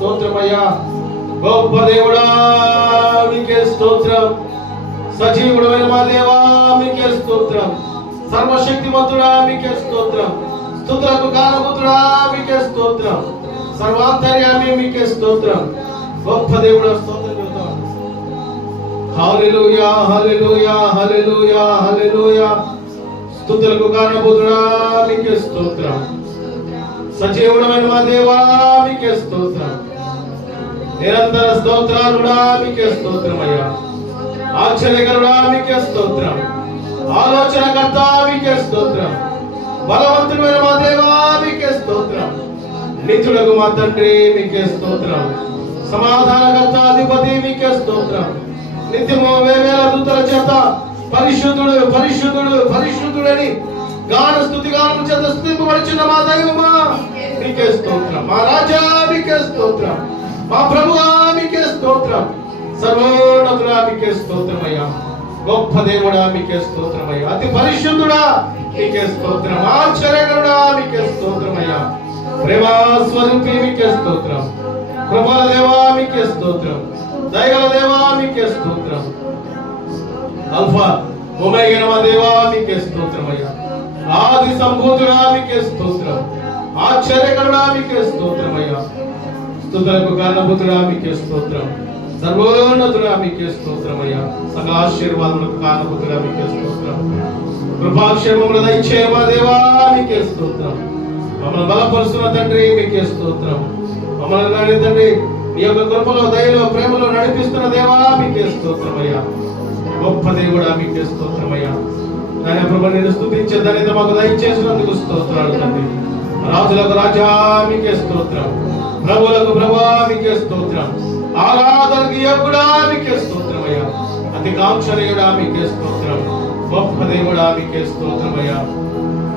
స్తోత్రమయ్యా. గొప్ప దేవుడా మీకే స్తోత్రం. సజీవుడైన మా దేవా మీకే స్తోత్రం. సర్వశక్తిమంతుడా మీకే స్తోత్రం. స్తుతులకు కారణభూతుడా మీకే స్తోత్రం. సర్వాంతర్యామి మీకే స్తోత్రం. గొప్ప దేవుడా స్తోత్రం చెప్తాం. హల్లెలూయా హల్లెలూయా హల్లెలూయా హల్లెలూయా. స్తుతులకు కారణభూతుడా మీకే స్తోత్రం. సజీవుడైన మా దేవా మీకే స్తోత్రం. నిరంతర స్తోత్రాలుడా మీకే స్తోత్రమయ్యా. ఆశ్చర్యకరుడా మీకే స్తోత్రం. ఆలోచనకర్త మీకే స్తోత్రం. బలవంతుడైన మా దేవా మీకే స్తోత్రం. నిత్యుడకు మా తండ్రి మీకే స్తోత్రం. సమాధానకర్త అధిపతి మీకే స్తోత్రం. నిత్యము వేవేల దూతల చేత పరిశుద్ధుడు పరిశుద్ధుడు పరిశుద్ధుడని గాన స్తుతి గానం చేత స్తుతింపబడుచున్న మా దైవమా మీకే స్తోత్రం. మా రాజా మీకే స్తోత్రం. మా ప్రభువా మీకే స్తోత్రం. సర్వోన్నతుడా మీకే స్తోత్రమయ్యా. గొప్ప దేవుడా మీకే స్తోత్రమయ్యా. అతి పరిశుద్ధుడా మీకే స్తోత్రం. ఆశ్చర్యకరుడా మీకే స్తోత్రమయ్యా. ప్రేమా స్వరూపి మీకే స్తోత్రం. కృపల దేవా మీకే స్తోత్రం. దయగల దేవా మీకే స్తోత్రం. అల్ఫా ఒమేగా మా దేవా మీకే స్తోత్రమయ్యా. ఆది సంభూతుడా మీకే స్తోత్రం. ఆశ్చర్యకరుడా మీకే స్తోత్రమయ్యా. స్తుతులకు కారణభూతుడా మీకే స్తోత్రం. సర్వోన్నతుడా మీకే స్తోత్రమయ్యా. సకల ఆశీర్వాదములకు కారణభూతుడా మీకే స్తోత్రం. కృపాక్షేమములు దయచే మా దేవా మీకే స్తోత్రం. మమ్మల్ని బలపరుస్తున్న తండ్రి మీకే స్తోత్రం. మమ్మల్ని నాడి తండ్రి మీ యొక్క కృపలో దయలో ప్రేమలో నడిపిస్తున్న దేవా మీకే స్తోత్రమయ్యా. గొప్ప దేవుడా మీకే స్తోత్రమయ్యా. నాయన ప్రభు నేను స్తుతించే ధన్యత మాకు దయచేసినందుకు స్తోత్రాలు తండ్రి. రాజులకు రాజా మీకే స్తోత్రం. ప్రభువులకు ప్రభువా మీకే స్తోత్రం. ఆరాధనకి యోగ్యుడా మీకే స్తోత్రమయ్యా. అతి కాంక్షణీయుడా మీకే స్తోత్రం. గొప్ప దేవుడా మీకే స్తోత్రమయ్యా.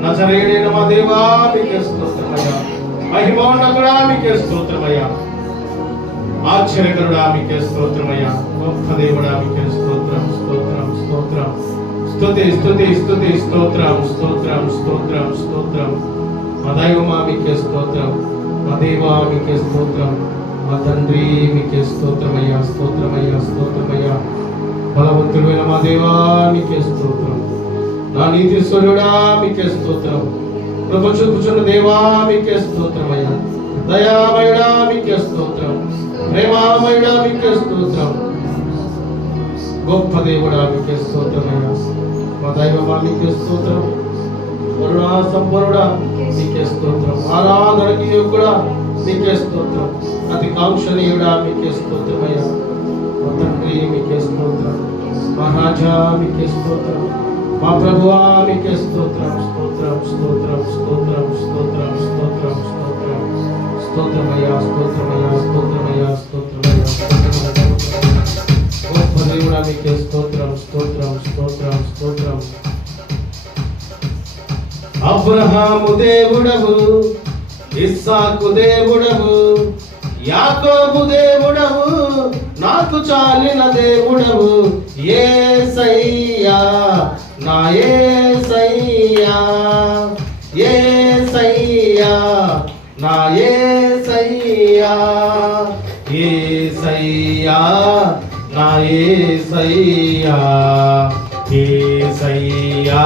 నజరేయుడైన మా దేవా మీకే స్తోత్రమయ్యా. మహిమోన్నతుడా మీకే స్తోత్రమయ్యా. ఆశ్చర్యకరుడా మీకే స్తోత్రమయ్యా. గొప్ప దేవుడా మీకే స్తోత్రం స్తోత్రం స్తోత్రం. స్తుతి స్తుతి స్తుతి స్తోత్రం స్తోత్రం స్తోత్రం స్తోత్రం. మా దైవమా మీకే స్తోత్రం. మా దేవా మీకే స్తోత్రం. మా తండ్రి మీకే స్తోత్రమయ్యా స్తోత్రమయ్యా స్తోత్రమయ్యా. బలవంతుడైన మా దేవా మీకే స్తోత్రం. నా నీతి స్వరుడా మీకే స్తోత్రం. కృప చూపుచున్న దేవా మీకే స్తోత్రమయ్యా. దయామయుడా మీకే స్తోత్రం. ప్రేమామయుడా మీకే స్తోత్రం. గొప్ప దేవుడా మీకే స్తోత్రమయ్యా. మా దైవమా మీకే స్తోత్రం. కరుణా సంపన్నుడా మీకే స్తోత్రం. ఆరాధనకి యోగ్యుడా మీకే స్తోత్రం. అతి కాంక్షణీయుడా మీకే స్తోత్రమయ్యా. మా తండ్రి మీకే స్తోత్రం. మా రాజా మీకే స్తోత్రం. మా ప్రభువా మీకే స్తోత్రం స్తోత్రం స్తోత్రం స్తోత్రం స్తోత్రం స్తోత్రం స్తోత్రం స్తోత్రమయ్యా స్తోత్రమయ్యా స్తోత్రమయ్యా స్తోత్రమయ్యా. గొప్ప దేవుడా మీకే స్తోత్రం స్తోత్రం స్తోత్రం స్తోత్రం. అబ్రహాము దేవుడవు, ఇస్సాకు దేవుడవు, యాకోబు దేవుడవు, నాకు చాలిన దేవుడవు యేసయ్యా నా యేసయ్యా. యేసయ్యా నా యేసయ్యా. యేసయ్యా నా యేసయ్యా. యేసయ్యా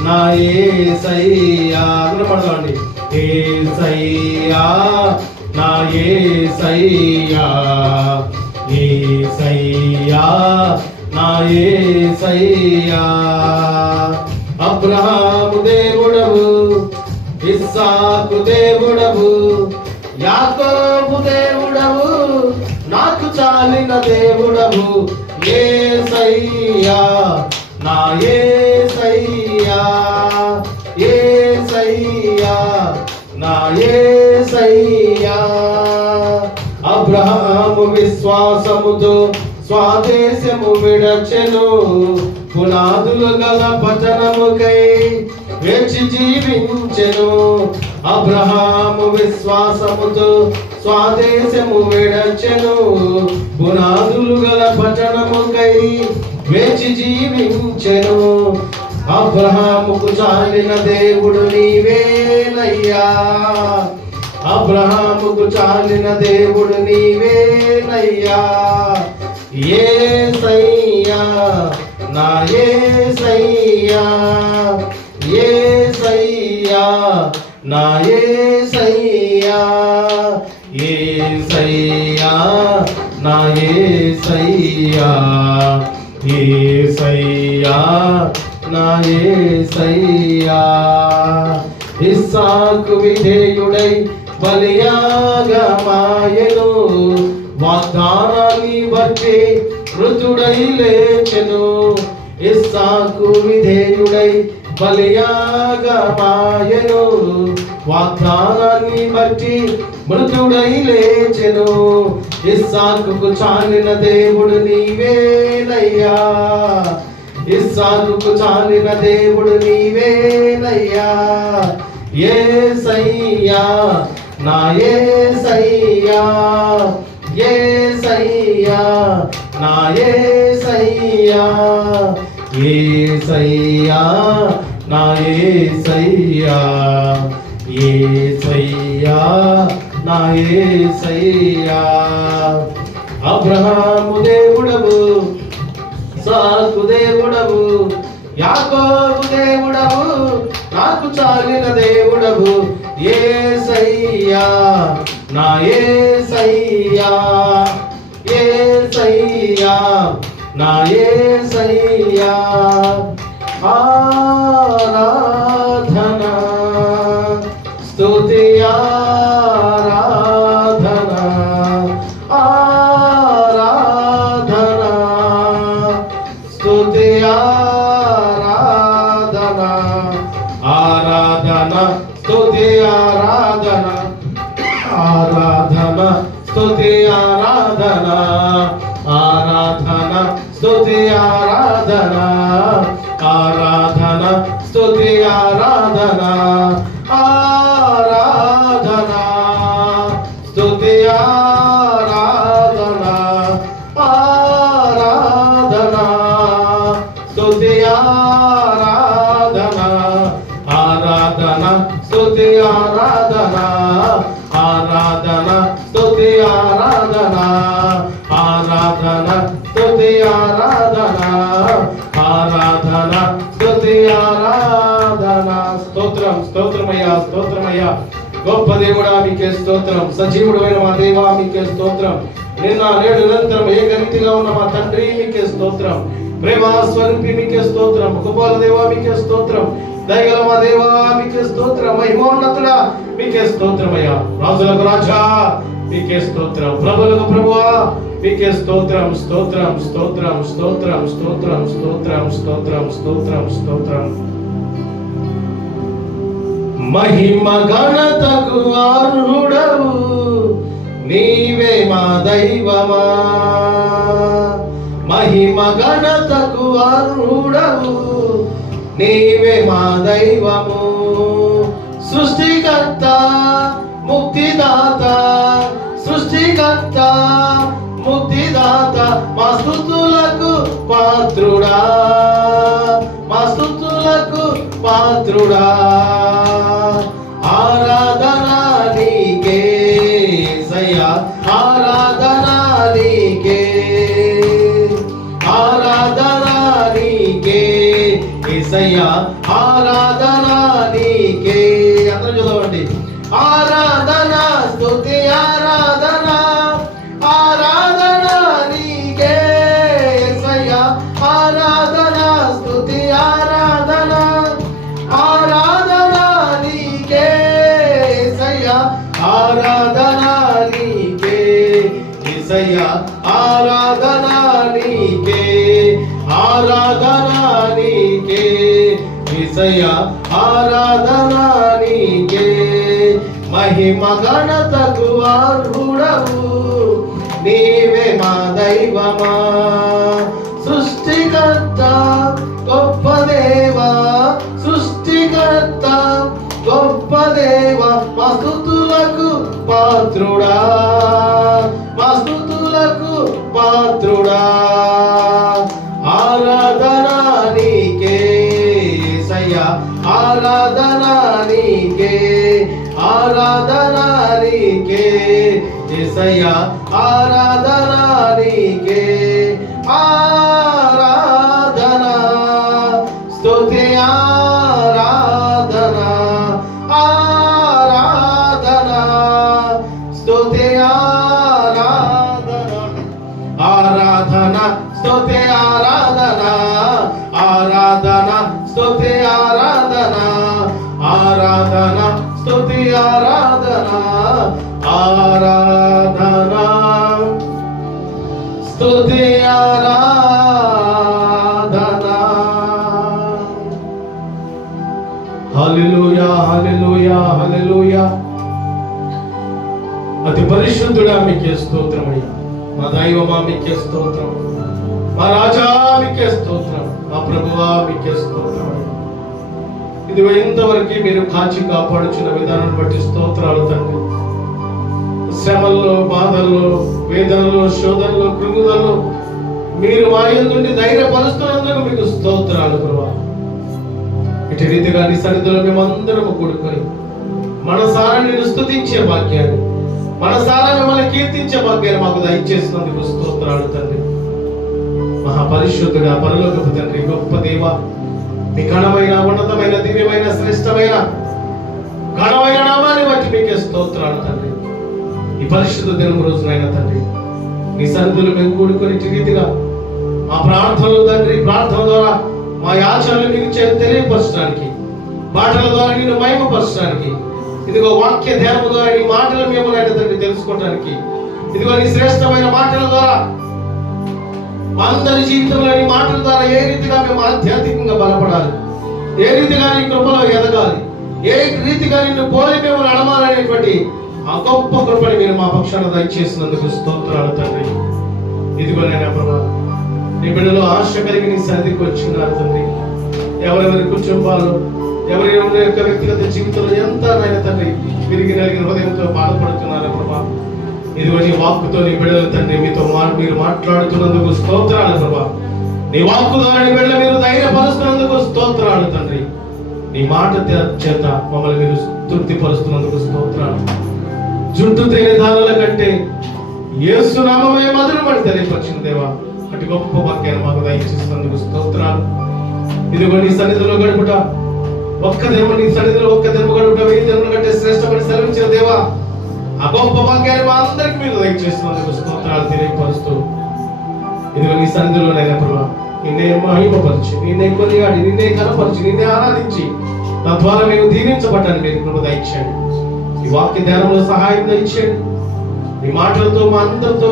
నా యేసయ్యా. పడతామండి. యేసయ్యా నా యేసయ్యా. యేసయ్యా నా యేసయ్యా. అబ్రహాము దేవుడవు, ఇస్సాకు దేవుడవు, యాకోబు దేవుడవు, నాకు చాలిన దేవుడవు యేసయ్యా నా యేసయ్యా. యేసయ్యా నా యేసయ్యా. అబ్రహాము విశ్వాసముతో స్వదేశము విడచెను, పునాదులు గల పట్టణముకై వేచి జీవించెను. అబ్రహాము విశ్వాసముతో స్వదేశము విడచెను, పునాదులు గల పట్టణముకై వేచి జీవించెను. అబ్రహాముకు చాలిన దేవుడు నీవేనయ్యా. అబ్రహాముకు చాలిన దేవుడు నీవేనయ్యా. యేసయ్యా నా యేసయ్యా, యేసయ్యా నా యేసయ్యా, యేసయ్యా నా యేసయ్యా, యేసయ్యా నా యేసయ్యా. ఇస్సాకు విధేయుడై బలియాగమాయెను, వాగ్దానాన్ని బట్టి మృతుడై లేచెను. ఇస్సాకు విధేయుడై బలియాగమాయెను, వాగ్దానాన్ని బట్టి మృతుడై లేచెను. ఇస్సాకుకు చాలిన దేవుడు నీవేనయ్యా, ఇస్సాకుకు చాలిన దేవుడు నీవేనయ్యా. యేసయ్యా నా యేసయ్యా, యేసయ్యా నా యేసయ్యా, యేసయ్యా నా యేసయ్యా, యేసయ్యా నా యేసయ్యా. అబ్రహాము దేవుడవు, ఇస్సాకు దేవుడవు, యాకోబు దేవుడవు, నాకు చాలిన దేవుడవు. యేసయ్యా నా యేసయ్యా, యేసయ్యా నా యేసయ్యా. ఆరాధన స్తుతి ఆరాధన, ఆరాధన స్తుతి ఆరాధన, ఆరాధన స్తుతి ఆరాధన, ఆరాధన స్తుతి ఆరాధన, ఆరాధన స్తుతి ఆరాధన, ఆరాధన స్తుతి ఆరాధన, ఆరాధన స్తుతి ఆరాధన, ఆరాధన స్తుతి ఆరాధన, ఆరాధన స్తుతి ఆరాధన, ఆరాధన స్తుతి ఆరాధన, ఆరాధన స్తుతి ఆరాధన, ఆరాధన స్తుతి ఆరాధన. స్తోత్రం, స్తోత్రమయ్యా, స్తోత్రమయ్యా. గొప్ప దేవుడా మీకే స్తోత్రం. సజీవుడైన మా దేవా మీకే స్తోత్రం. నిన్న నేడు నిరంతరం ఏకరీతిగా ఉన్న మా తండ్రి మీకే స్తోత్రం. ప్రేమ స్వరూపి మీకే స్తోత్రం. కృపాల దేవా మీకే స్తోత్రం. దయగల మా దేవా మీకే స్తోత్రం. మహిమోన్నతుడా మీకే స్తోత్రమయ్యా. రాజులకు రాజా మీకే స్తోత్రం. ప్రభులకు ప్రభువా మీకే స్తోత్రం, స్తోత్రం, స్తోత్రం, స్తోత్రం, స్తోత్రం, స్తోత్రం, స్తోత్రం, స్తోత్రం, స్తోత్రం. మహిమ ఘనతకు అర్హుడవు నీవే మా దైవమా, మహిమ ఘనతకు అర్హుడవు నీవే మా దైవము. సృష్టికర్త ముక్తిదాత, సృష్టికర్త ముక్తిదాత, మా స్తుతులకు పాత్రుడా, మా స్తుతులకు పాత్రుడా. ఆరాధన నీకే యేసయ్యా, ఆరాధన నీకే, ఆరాధన నీకే యేసయ్యా, ఆరాధన నీకే. అందరూ చదవండి. ఆరాధన స్తుతి ఆరాధన, ఆరాధన నీకే యేసయ్యా, ఆరాధన స్తుతి ఆరాధన, ఆరాధన నీకే యేసయ్యా, ఆరాధన నీకే యేసయ్యా, ఆరాధన నీకే, ఆరాధన నీకే యేసయ్యా, ఆరాధన నీకే. మహిమ ఘనతకు అర్హుడవు నీవే మా దైవమా. సృష్టికర్త గొప్ప దేవా, సృష్టికర్త గొప్ప దేవా, మా స్తుతులకు పాత్రుడా, మా స్తుతులకు పాత్రుడా. ఆరాధన నీకే యేసయ్యా, ఆరాధన నీకే, ఆరాధన యేసయ్యా ఆరాధన నీకే, ఆరాధన స్తుతి ఆరాధన, ఆరాధన స్తుతి ఆరాధన, ఆరాధన స్తుతి ఆరాధన, ఆరాధన స్తుతి ఆరాధన, ఆరాధన స్తుతి ఆరాధన, ఆరాధన స్తుతి ఆరాధన. హల్లెలూయా హల్లెలూయా హల్లెలూయా. అతి పరిశుద్ధుడా మీకే స్తోత్రమయ్యా. మా దైవమా మీకే స్తోత్రం, మా రాజా మీకే స్తోత్రం, మా ప్రభువా మీకే స్తోత్రం. ఇదిగో ఇంతవరకు మీరు కాచి కాపాడుచున్న విధానం బట్టి స్తోత్రాలు తండ్రి. శ్రమల్లో, బాధల్లో, వేదనలో, శోధనలో, కృంగుదల్లో మీరు మా యందు ధైర్యపరుస్తున్నందుకు మీకు స్తోత్రాలు ప్రభువా. ఇటు రీతిగా నీ సన్నిధిలో మేమందరము కూడుకొని మనసారా నిన్ను స్తుతించే భాగ్యాన్ని, మనసారా మిమ్మల్ని కీర్తించే భాగ్యాన్ని మాకు దయచేసినందుకు స్తోత్రాలు తండ్రి. మహాపరిశుద్ధుడా, పరలోకపు తండ్రి, గొప్ప దేవ, మీ ఘనమైన, ఉన్నతమైన, దివ్యమైన, శ్రేష్టమైన ఘనమైన నామాన్ని బట్టి మీకే స్తోత్రాలు తండ్రి. ఈ పరిశుద్ధ దినం రోజునైనా తండ్రి నీ సన్నిధిలో మేము కూడుకొని రీతిగా మా ప్రార్థనలు తండ్రి, ప్రార్థన ద్వారా మా యాచనలు మీకు తెలియపరచడానికి, మాటల ద్వారా నేను మహిమపరచడానికి, ఇదిగో వాక్య ధ్యానం ద్వారా నీ మాటలు మేము తండ్రి తెలుసుకోవడానికి, ఇదిగో నీ శ్రేష్టమైన మాటల ద్వారా మా అందరి జీవితంలో నీ మాటల ద్వారా ఏ రీతిగా మేము ఆధ్యాత్మికంగా బలపడాలి, ఏ రీతిగా నీ కృపలో ఎదగాలి, ఏ రీతిగా నిన్ను పోలి మేము నడమాలనేటువంటి ఆ గొప్ప కృపని మీరు మా పక్షాన దయచేసినందుకు స్తోత్రాలు తండ్రి. ఇదిగోనైనా ప్రభా, నీ బిడ్డలో ఆశ కలిగి నీ సన్నిధికి వచ్చినారు తండ్రి. ఎవరెవరి కుటుంబాలు, ఎవరి యొక్క వ్యక్తిగత జీవితంలో ఎంత నాయన తండ్రి విరిగి నలిగిన హృదయంతో బాధపడుతున్నారు ప్రభా. ఇదిగో నీ వాక్కుతో నీ బిడ్డల తండ్రి మీతో మీరు మాట్లాడుతున్నందుకు స్తోత్రాలు ప్రభా. నీ వాక్కు ద్వారా నీ బిడ్డలు మీరు ధైర్యపరుస్తున్నందుకు స్తోత్రాలు తండ్రి. నీ మాట చేత మమ్మల్ని మీరు తృప్తిపరుస్తున్నందుకు స్తోత్రాలు. జుట్టు తేనె దారుల కంటే యేసు నామమే మధురమని తెలియపరిచిన దేవా, అటు గొప్ప వాక్యాన్ని మాకు దయచేసినందుకు స్తోత్రాలు. ఇదిగో నీ సన్నిధిలో గడుపుట, ఒక్క దినము నీ సన్నిధిలో ఒక్క దినము గడుపుట 1000 దినముల కంటే శ్రేష్టమని సెలవించిన దేవా, ఆ గొప్ప వాక్యాన్ని మా అందరికి మీరు దయచేసినందుకు స్తోత్రాలు తెలియపరుస్తూ, ఇదిగో నీ సన్నిధిలోనైనా ప్రభా నిన్నే మహిమపరిచి, నిన్నే కొనియాడి, నిన్నే కనపరిచి, నిన్నే ఆరాధించి తద్వారా మేము దీవించబడ్డాన్ని మీరు కృప దయచేయండి. ఈ వాక్య ధ్యానంలో సహాయం దయచేయండి. ఈ మాటలతో మా అందరితో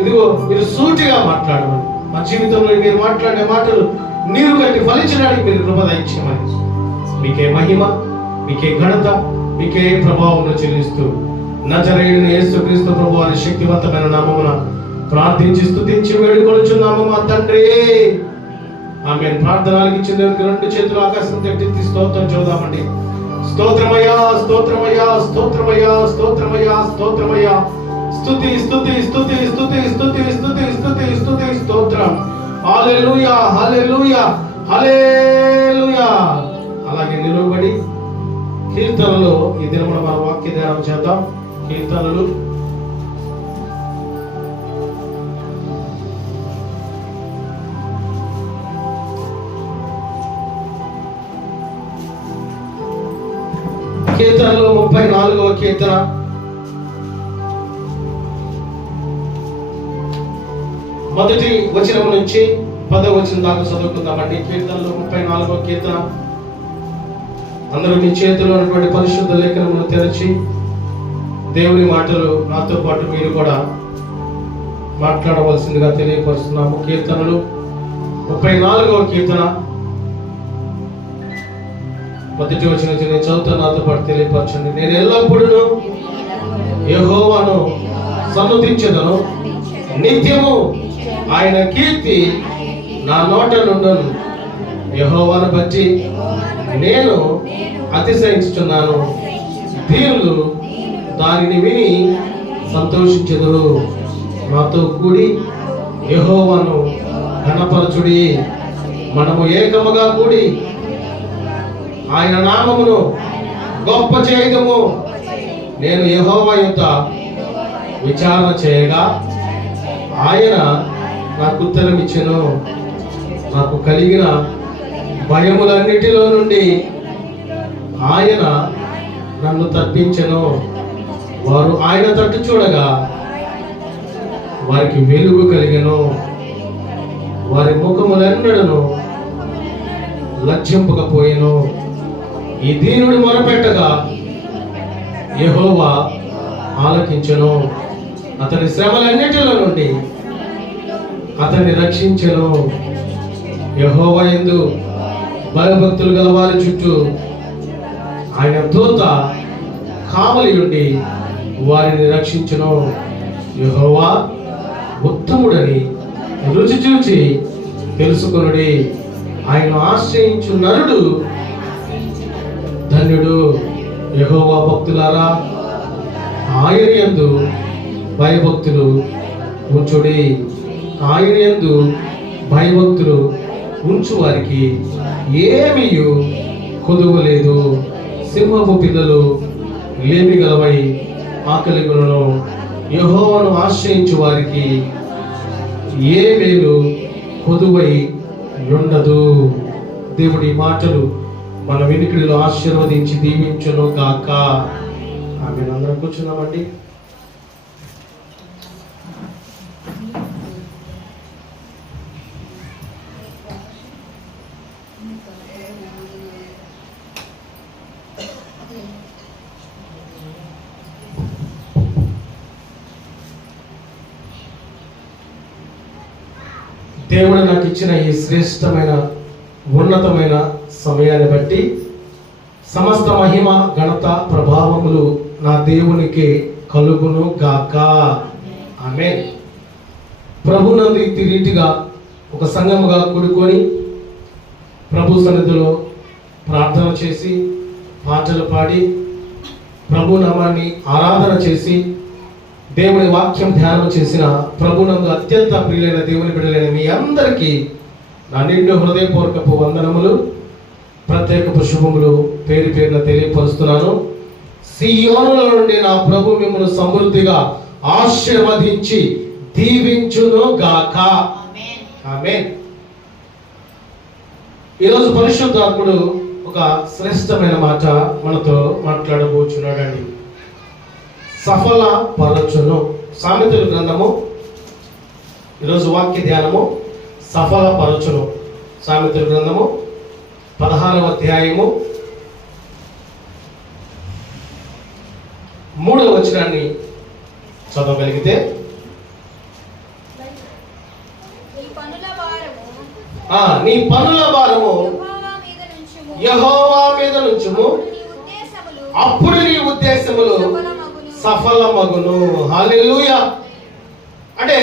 ఇదిగో మీరు సూటిగా మాట్లాడమని, మా జీవితంలో మీరు మాట్లాడే మాటలు నీరు కట్టి ఫలించడానికి మీరు కృప దయచేయమని మీకే మహిమ, మీకే ఘనత, మీకే ప్రభావం చెల్లిస్తూ నజరేయుడైన యేసుక్రీస్తు ప్రభువారి శక్తివంతమైన నామమున ప్రార్థించి స్తుతించి వేడుకొనుచున్నాము మా తండ్రి. ఆమేన్. ప్రార్థన ఆలకించిన దేవునికి 2 చేతులు ఆకాశం తట్టి స్తోత్రం చూద్దామండి. స్తోత్రమయ్యా, స్తోత్రమయ్యా, స్తోత్రమయ్యా, స్తోత్రమయ్యా, స్తోత్రమయ్యా. స్తుతి స్తుతి స్తుతి స్తుతి స్తుతి స్తుతి స్తుతి స్తుతి స్తోత్రం. హల్లెలూయా హల్లెలూయా హల్లెలూయా. అలాగే నిలబడి కీర్తనలు ఈ దినమున మన వాక్య ధ్యానం చేద్దాం. కీర్తనలు కీర్తనలు 34వ కీర్తన మొదటి వచనం నుంచి 10వ వచనం దాకా చదువుకుందామండి. కీర్తనలు 34వ కీర్తన. అందరూ మీ చేతిలో ఉన్నటువంటి పరిశుద్ధ లేఖనమును తెరచి దేవుని మాటలు నాతో పాటు మీరు కూడా మాట్లాడవలసిందిగా తెలియపరుస్తున్నాము. కీర్తనలు 34వ కీర్తన మొదటి వచనం నుంచి నేను చదువుతా, నాతో పాటు తెలియపరచండి. నేను ఎల్లప్పుడూ యెహోవాను సన్నుతించెదను, నిత్యము ఆయన కీర్తి నా నోట నుండును. యెహోవాను బట్టి నేను అతిశయించుచున్నాను, దీనులు దానిని విని సంతోషించెదరు. నాతో కూడి యెహోవాను ఘనపరచుడి. మనము ఏకముగా కూడి ఆయన నామమును గొప్ప చేయదము. నేను యెహోవా యొద్ద విచారణ చేయగా ఆయన నాకు ఉత్తరం ఇచ్చెను. నాకు కలిగిన భయములన్నిటిలో నుండి ఆయన నన్ను తప్పించెను. వారు ఆయన తట్టు చూడగా వారికి వెలుగు కలిగెను. వారి ముఖములెన్నడను లజ్జింపకపోయెను. ఈ దీనుడు మొరపెట్టగా యెహోవా ఆలకించెను. అతని శ్రమలన్నిటిలో నుండి అతన్ని రక్షించెను. యెహోవా యందు భయభక్తులు గల వారి చుట్టూ ఆయన దూత కావలి ఉండి వారిని రక్షించెను. యెహోవా ఉత్తముడని రుచి చూచి తెలుసుకొనుడి. ఆయన ఆశ్రయించు నరుడు ధన్యుడు. యెహోవా భక్తులారా, ఆయన యందు భయభక్తులు ఉంచుడి. ఆయన యందు భయభక్తులు ఉంచు వారికి ఏమీ కొదువలేదు. సింహపు పిల్లలు లేమి గలవై ఆకలిగులను. యెహోవాను ఆశ్రయించు వారికి ఏ మేలు కొదువై ఉండదు. దేవుడి మాటలు మన వినికిడిలో ఆశీర్వదించి దీవించును గాక. ఆమె అందరం కూర్చున్నామండి. దేవుడు నాకు ఇచ్చిన ఈ శ్రేష్టమైన ఉన్నతమైన సమయాన్ని బట్టి సమస్త మహిమ ఘనత ప్రభావములు నా దేవునికి కలుగును గాక. ఆమేన్. ప్రభునందు ఈ రీతిగా ఒక సంఘముగా కూడుకొని ప్రభు సన్నిధిలో ప్రార్థన చేసి పాటలు పాడి ప్రభు నామాన్ని ఆరాధన చేసి దేవుని వాక్యం ధ్యానం చేసిన ప్రభునందు అత్యంత ప్రియులైన దేవుని బిడ్డలైన మీ అందరికీ నా నిండు హృదయపూర్వకపు వందనములు, ప్రత్యేక శుభములు పేరు పేరున తెలియపరుస్తున్నాను. సియోనులో నుండి నా ప్రభు మిమ్మల్ని సమృద్ధిగా ఆశీర్వదించి దీవించును గాక. ఆమేన్. ఈరోజు పరిశుద్ధాత్ముడు ఒక శ్రేష్టమైన మాట మనతో మాట్లాడబోచున్నాడండి. సఫల పరచును. సామెతల గ్రంథము ఈరోజు వాక్య ధ్యానము సఫల పరచును. సామెతల గ్రంథము 16వ అధ్యాయము 3వ వచనాన్ని చదవగలిగితే, నీ పనుల భారము యెహోవా మీద నుంచుము, అప్పుడు నీ ఉద్దేశములు సఫలమగును. హల్లెలూయా. అంటే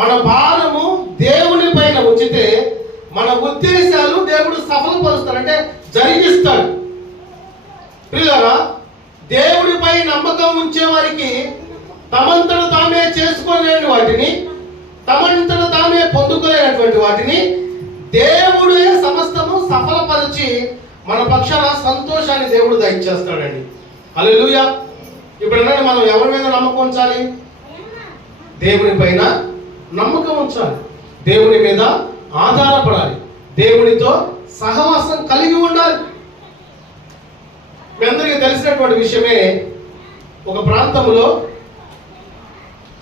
మన భారము దేవుని పైన ఉంచితే మన ఉద్దేశాలు దేవుడు సఫలపరుస్తాడు, అంటే జరిగిస్తాడు. పిల్లరా, దేవుడిపై నమ్మకం ఉంచే వారికి తమంతట తామే చేసుకోలేని వాటిని, తమంతట తామే పొందుకోలేనటువంటి వాటిని దేవుడే సమస్తము సఫలపరిచి మన పక్షాన సంతోషాన్ని దేవుడు దయచేస్తాడండి. హల్లెలూయా. ఇప్పుడు మనం ఎవరి మీద నమ్మకం ఉంచాలి? దేవుని పైన నమ్మకం ఉంచాలి. దేవుని మీద ఆధారపడాలి. దేవునితో సహవాసం కలిగి ఉండాలి. మీ అందరికీ తెలిసినటువంటి విషయమే, ఒక ప్రాంతంలో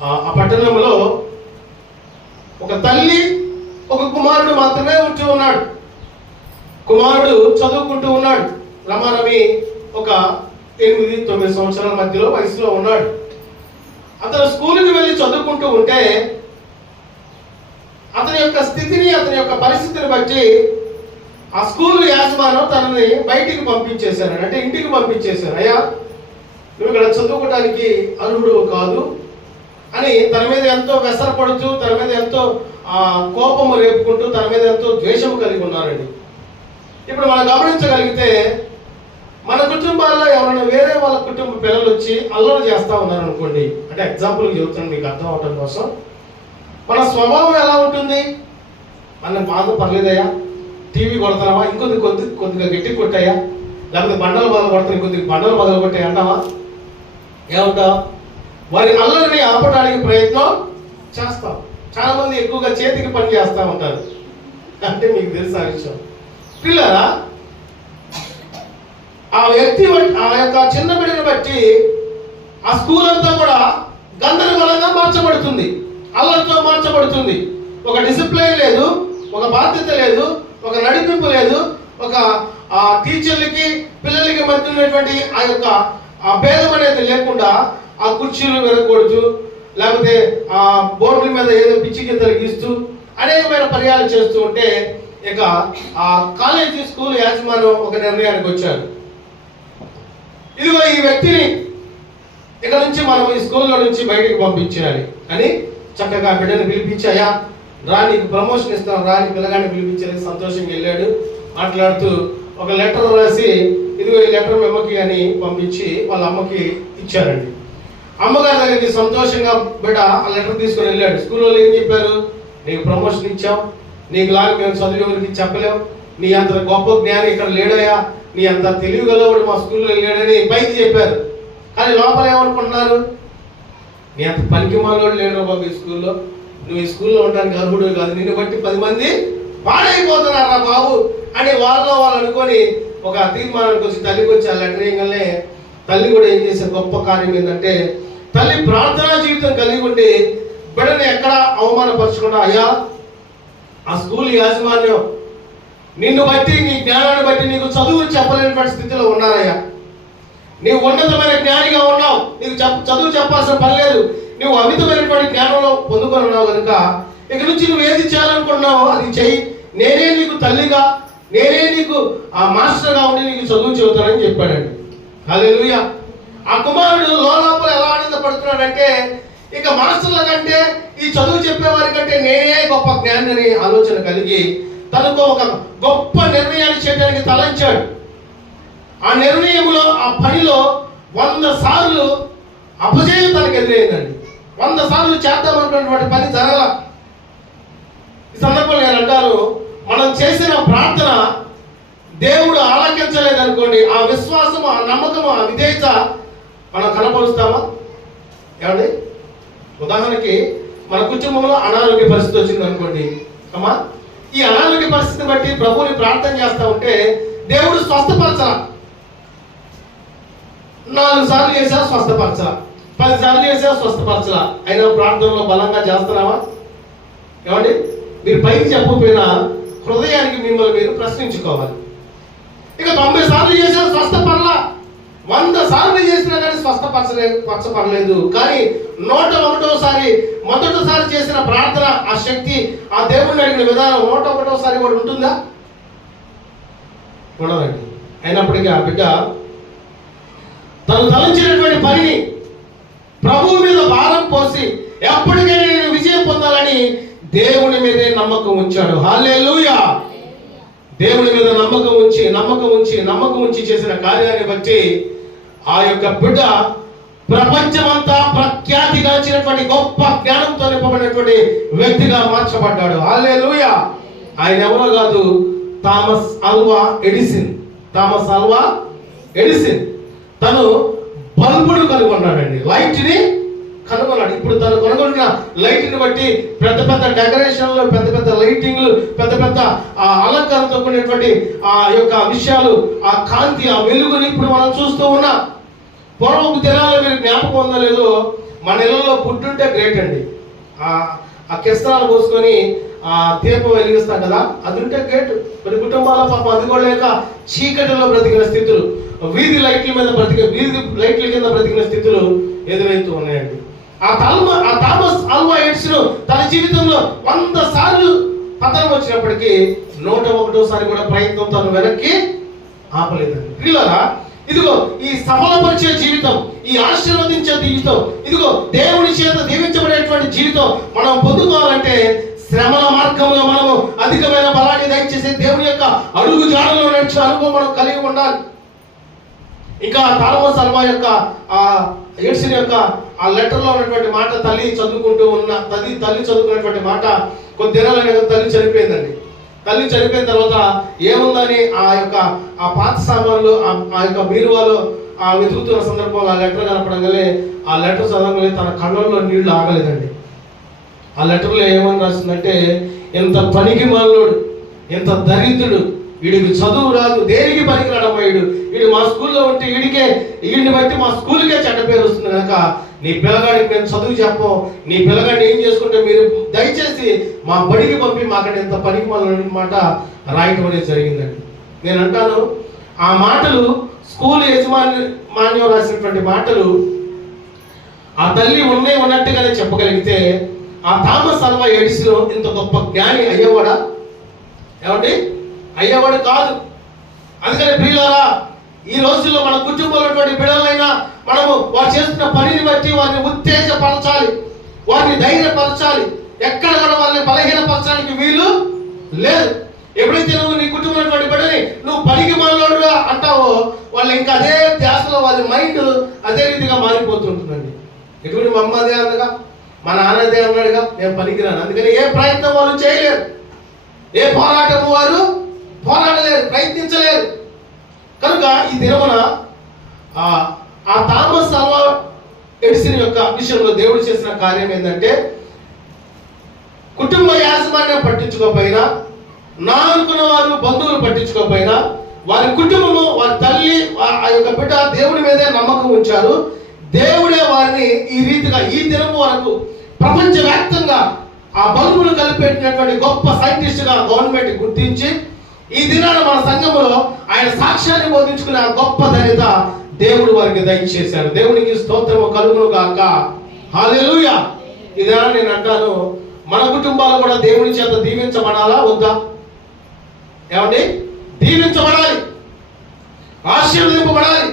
ఆ పట్టణంలో ఒక తల్లి ఒక కుమారుడు మాత్రమే ఉంటూ ఉన్నాడు. కుమారుడు చదువుకుంటూ ఉన్నాడు. రమారమి ఒక 8-9 సంవత్సరాల మధ్యలో వయసులో ఉన్నాడు. అతను స్కూల్కి వెళ్ళి చదువుకుంటూ ఉంటే అతని యొక్క స్థితిని, అతని యొక్క పరిస్థితిని బట్టి ఆ స్కూల్ యాజమాన్యం తనని బయటికి పంపించేశారు. అంటే ఇంటికి పంపించేశారు. అయ్యా, నువ్వు ఇక్కడ చదువుకోవడానికి అర్హుడు కాదు అని తన మీద ఎంతో వెసరపడుతూ, తన మీద ఎంతో కోపము రేపుకుంటూ, తన మీద ఎంతో ద్వేషము కలిగి ఉన్నారండి. ఇప్పుడు మనం గమనించగలిగితే మన కుటుంబాల్లో ఎవరైనా వేరే వాళ్ళ కుటుంబ పిల్లలు వచ్చి అల్లరి చేస్తూ ఉన్నారు అనుకోండి, అంటే ఎగ్జాంపుల్కి చెబుతాను మీకు అర్థం అవటం కోసం. మన స్వభావం ఎలా ఉంటుంది? మన బాగా పర్లేదయ్యా, టీవీ కొడతావా, కొద్దిగా గట్టి కొట్టాయా, లేకపోతే బండలు బదులు కొడతాను, కొద్దిగా బండలు బదులు కొట్టాయి అంటావా? ఏమంటావా? వారి అల్లరిని ఆపడానికి ప్రయత్నం చేస్తాం. చాలా మంది ఎక్కువగా చేతికి పని చేస్తూ ఉంటారు. అంటే మీకు తెలుసు ఆ విషయం. పిల్లరా, ఆ వ్యక్తి ఆ యొక్క చిన్న బిడ్డను బట్టి ఆ స్కూల్ అంతా కూడా గందరగోళంగా మార్చబడుతుంది, అల్లరితో మార్చబడుతుంది. ఒక డిసిప్లైన్ లేదు, ఒక బాధ్యత లేదు, ఒక నడిపింపు లేదు, ఒక టీచర్లకి పిల్లలకి మధ్య ఉన్నటువంటి ఆ యొక్క భేదం అనేది లేకుండా ఆ కుర్చీలు వెరగొడుతూ, లేకపోతే ఆ బోర్డుల మీద ఏదో పిచ్చి గింతలు గీస్తూ అనేకమైన పర్యాలు చేస్తూ ఉంటే ఇక ఆ కాలేజీ స్కూల్ యాజమాన్యం ఒక నిర్ణయానికి వచ్చారు. ఇదిగో ఈ వ్యక్తిని ఇక నుంచి మనం ఈ స్కూల్లో నుంచి బయటికి పంపించేయాలి అని చక్కగా బిడ్డను పిలిపించాయా, రా నీకు ప్రమోషన్ ఇస్తాం రా అని పిల్లగాడిని పిలిపించాలి. సంతోషంగా వెళ్ళాడు. మాట్లాడుతూ ఒక లెటర్ రాసి ఇదిగో ఈ లెటర్ మీ అమ్మకి అని పంపించి వాళ్ళ అమ్మకి ఇచ్చారండి. అమ్మగారి దగ్గరికి సంతోషంగా బిడ్డ ఆ లెటర్ తీసుకొని వెళ్ళాడు. స్కూల్లో ఏం చెప్పారు, నీకు ప్రమోషన్ ఇచ్చాం, నీకు లాగా మేము చదివేవారికి చెప్పలేం, నీ అంత గొప్ప జ్ఞానం ఇక్కడ లేడయా, నీ అంత తెలివిగలవాడు మా స్కూల్లో లేడని పైకి చెప్పారు. కానీ లోపల ఏమనుకుంటున్నారు, నీ అంత పనికి మాలోడు లేడు బాబు ఈ స్కూల్లో, నువ్వు ఈ స్కూల్లో ఉండడానికి అర్హుడు కాదు, నిన్ను బట్టి 10 మంది పాడైపోతున్నారా బాబు అని వాళ్ళు అనుకొని ఒక తీర్మానానికి వచ్చి తల్లికి వచ్చి ఆ లెటర్ వేయగానే తల్లి కూడా ఏం చేసే గొప్ప కార్యం ఏంటంటే, తల్లి ప్రార్థనా జీవితం కలిగి ఉండి బిడ్డని ఎక్కడ అవమానపరచకుండా, అయ్యా ఆ స్కూల్ యాజమాన్యం నిన్ను బట్టి నీ జ్ఞానాన్ని బట్టి నీకు చదువు చెప్పలేనటువంటి స్థితిలో ఉన్నారయ్యా, నీవు ఉన్నతమైన జ్ఞానిగా ఉన్నావు, నీకు చదువు చెప్పాల్సిన పని లేదు, నువ్వు అమితమైనటువంటి జ్ఞానంలో పొందుకొని ఉన్నావు కనుక ఇక నుంచి నువ్వు ఏది చేయాలనుకున్నావో అది చెయ్యి, నేనే నీకు తల్లిగా, నేనే నీకు ఆ మాస్టర్గా ఉండి నీకు చదువు చెబుతానని చెప్పాడండి. హల్లెలూయా. ఆ కుమారుడు లోపల ఎలా ఆనందపడుతున్నాడంటే, ఇక మాస్టర్ల కంటే ఈ చదువు చెప్పేవారి కంటే నేనే గొప్ప జ్ఞాని అని ఆలోచన కలిగి తనకు ఒక గొప్ప నిర్ణయాన్ని చేయడానికి తలంచాడు. ఆ నిర్ణయంలో ఆ పనిలో 100 సార్లు అపజయం తనకు ఎదురైందండి. 100 సార్లు చేద్దామనుకున్నటువంటి పని జరగల. ఈ సందర్భంలో నేను అంటాను, మనం చేసిన ప్రార్థన దేవుడు ఆలకించలేదనుకోండి, ఆ విశ్వాసం, ఆ నమ్మకం, ఆ విధేయత మనం కనపరుస్తామా? ఏమండి, ఉదాహరణకి మన కుటుంబంలో అనారోగ్య పరిస్థితి వచ్చింది అనుకోండి, అమ్మా ఈ అనారోగ్య పరిస్థితిని బట్టి ప్రభువుని ప్రార్థన చేస్తా ఉంటే దేవుడు స్వస్థపరచాల. 4 సార్లు చేసా స్వస్థపరచాల, 10 సార్లు చేసా స్వస్థపరచాల, అయినా ప్రార్థనలో బలంగా చేస్తున్నావా? ఏమండి, మీరు పైకి చెప్పకపోయినా హృదయానికి మిమ్మల్ని మీరు ప్రశ్నించుకోవాలి. ఇక 90 సార్లు చేసా స్వస్థపడలా, 100 సార్లు చేసినా కానీ స్వస్థపరచలేదు. కానీ 101వ మొదటిసారి చేసిన ప్రార్థన, ఆ శక్తి, ఆ దేవుడిని అడిగిన విధానం 101వ కూడా ఉంటుందా? ఉండదండి. అయినప్పటికీ ఆ బిడ్డ తను తలంచినటువంటి పనిని ప్రభువు మీద భారం పోసి ఎప్పటికైనా నేను విజయం పొందాలని దేవుని మీదే నమ్మకం ఉంచాడు. హల్లెలూయా. దేవుని మీద నమ్మకం ఉంచి చేసిన కార్యాన్ని బట్టి ఆ యొక్క బిడ్డ ప్రపంచమంతా ప్రఖ్యాతిగాంచినటువంటి గొప్ప జ్ఞానంతో నింపబడినటువంటి వ్యక్తిగా మార్చబడ్డాడు. హల్లెలూయా. ఆయన ఎవరో కాదు, థామస్ ఆల్వా ఎడిసన్. తను బల్బును కనుగొన్నాడండి, లైట్ ని కనుగొన్నాడు. ఇప్పుడు తను కనుగొన్న లైట్ ని బట్టి పెద్ద పెద్ద డెకరేషన్లు, పెద్ద పెద్ద లైటింగ్లు, పెద్ద పెద్ద అలంకరణతో కూడినటువంటి ఆ యొక్క విషయాలు, ఆ కాంతి, ఆ వెలుగుని ఇప్పుడు మనం చూస్తూ ఉన్నాం. పూర్వపు దినాల్లో మీరు జ్ఞాపకం ఉందో లేదో, మన ఇళ్లలో పుట్టుంటే గ్రేట్ అండి. ఆ కిస్తరాలు పోసుకొని ఆ దీపం వెలిగిస్తాం కదా, అది ఉంటే గ్రేట్. కొన్ని కుటుంబాల పాపం అది కూడా లేక చీకటిలో బ్రతికిన స్థితులు, వీధి లైట్ల కింద బ్రతికిన స్థితులు ఎదురవుతూ ఉన్నాయండి. ఆ థామస్ ఆల్వా ఎడిసన్ తన జీవితంలో 100 సార్లు పతనం వచ్చినప్పటికీ 101వ కూడా ప్రయత్నం తను వెనక్కి ఆపలేదండి. పిల్లరా, ఇదిగో ఈ సఫలపరిచే జీవితం, ఈ ఆశీర్వదించే జీవితం, ఇదిగో దేవుని చేత దీవించబడేటువంటి జీవితం మనం పొందుకోవాలంటే శ్రమల మార్గంలో మనము అధికమైన బలాన్ని దయచేసి దేవుని యొక్క అడుగు జాడలో నడిచే అనుభవం మనం కలిగి ఉండాలి. ఇంకా థామస్ ఆల్వా యొక్క ఎడిసన్ యొక్క ఆ లెటర్లో ఉన్నటువంటి మాట, తల్లి చదువుకున్నటువంటి మాట, కొద్ది దినాలైన తల్లి చనిపోయిందండి. తల్లి చనిపోయిన తర్వాత ఏముందని ఆ పాత సామాన్లు ఆ యొక్క బీరువాలో ఆ వెతుకుతున్న సందర్భంలో ఆ లెటర్ కనపడంగానే ఆ లెటర్ చదవగానే తన కళ్ళల్లో నీళ్లు ఆగలేదండి. ఆ లెటర్లో ఏమని రాస్తుందంటే, ఎంత పనికి మాలోడు, ఎంత దరిద్రుడు, వీడికి చదువు రాదు, దేనికి పనికి రాడమ్మా, వీడు మా స్కూల్లో ఉంటే వీడిని బట్టి మా స్కూల్కే చెడ్డ పేరు వస్తుంది కనుక నీ పిల్లగాడికి మేము చదువు చెప్పం, నీ పిల్లగాడిని ఏం చేసుకుంటే మీరు దయచేసి మా బడికి పంపి మాకంటే ఎంత పనికి మాలోడు మాట రాయటం అనేది జరిగిందండి. నేను అంటాను, ఆ మాటలు స్కూల్ యజమాన్యం రాసినటువంటి మాటలు ఆ తల్లి ఉన్నట్టుగానే చెప్పగలిగితే ఆ థామస్ అల్వా ఎడిసన్ ఇంత గొప్ప జ్ఞాని అయ్యేవాడా? ఏమండి, అయ్యేవాడు కాదు. అందుకని ప్రియులారా, ఈ రోజుల్లో మన కుటుంబంలో ఉన్నటువంటి బిడ్డలైనా మనము వారు చేస్తున్న పనిని బట్టి వారిని ఉత్తేజపరచాలి, వారిని ధైర్యపరచాలి. ఎక్కడ కూడా వారిని బలహీనపరచడానికి వీలు లేదు. ఎప్పుడైతే నువ్వు నీ కుటుంబంలో బిడ్డని నువ్వు పనికి మాలోడుగా అంటావో, వాళ్ళు ఇంకా అదే ధ్యాసలో వాళ్ళ మైండ్ అదే రీతిగా మారిపోతుంటుందండి. ఎటువంటి మా అమ్మ అదే అందగా, మా నాన్న అదే అన్నాడుగా, నేను పనికిరాను. అందుకని ఏ ప్రయత్నం వాళ్ళు చేయలేరు, ఏ పోరాటము వారు పోరాడలేరు, ప్రయత్నించలేరు. కనుక ఈ దినమున ఆ థామస్ అల్వా ఎడిసన్ యొక్క విషయంలో దేవుడు చేసిన కార్యం ఏంటంటే, కుటుంబ యాజమాన్యం పట్టించుకోకపోయినా, నా అనుకున్న వారు బంధువులు పట్టించుకోకపోయినా, వారి కుటుంబము, వారి తల్లి, ఆ యొక్క బిడ్డ దేవుడి మీదే నమ్మకం ఉంచారు. దేవుడే వారిని ఈ రీతిగా ఈ దినము వరకు ప్రపంచవ్యాప్తంగా ఆ బల్బులు కలిపెట్టినటువంటి గొప్ప సైంటిస్ట్గా గవర్నమెంట్ గుర్తించి ఈ దినాన మన సంఘములో ఆయన సాక్ష్యాన్ని బోధించుకునే ఆ గొప్ప ధన్యత దేవుడు వారికి దయచేశారు. దేవునికి స్తోత్రము కలుగును గాక. హల్లెలూయా. ఈ దినాన నేను అంటాను, మన కుటుంబాలు కూడా దేవుని చేత దీవించబడాలా వద్దా? ఏమండి, దీవించబడాలి, ఆశీర్వదింపబడాలి.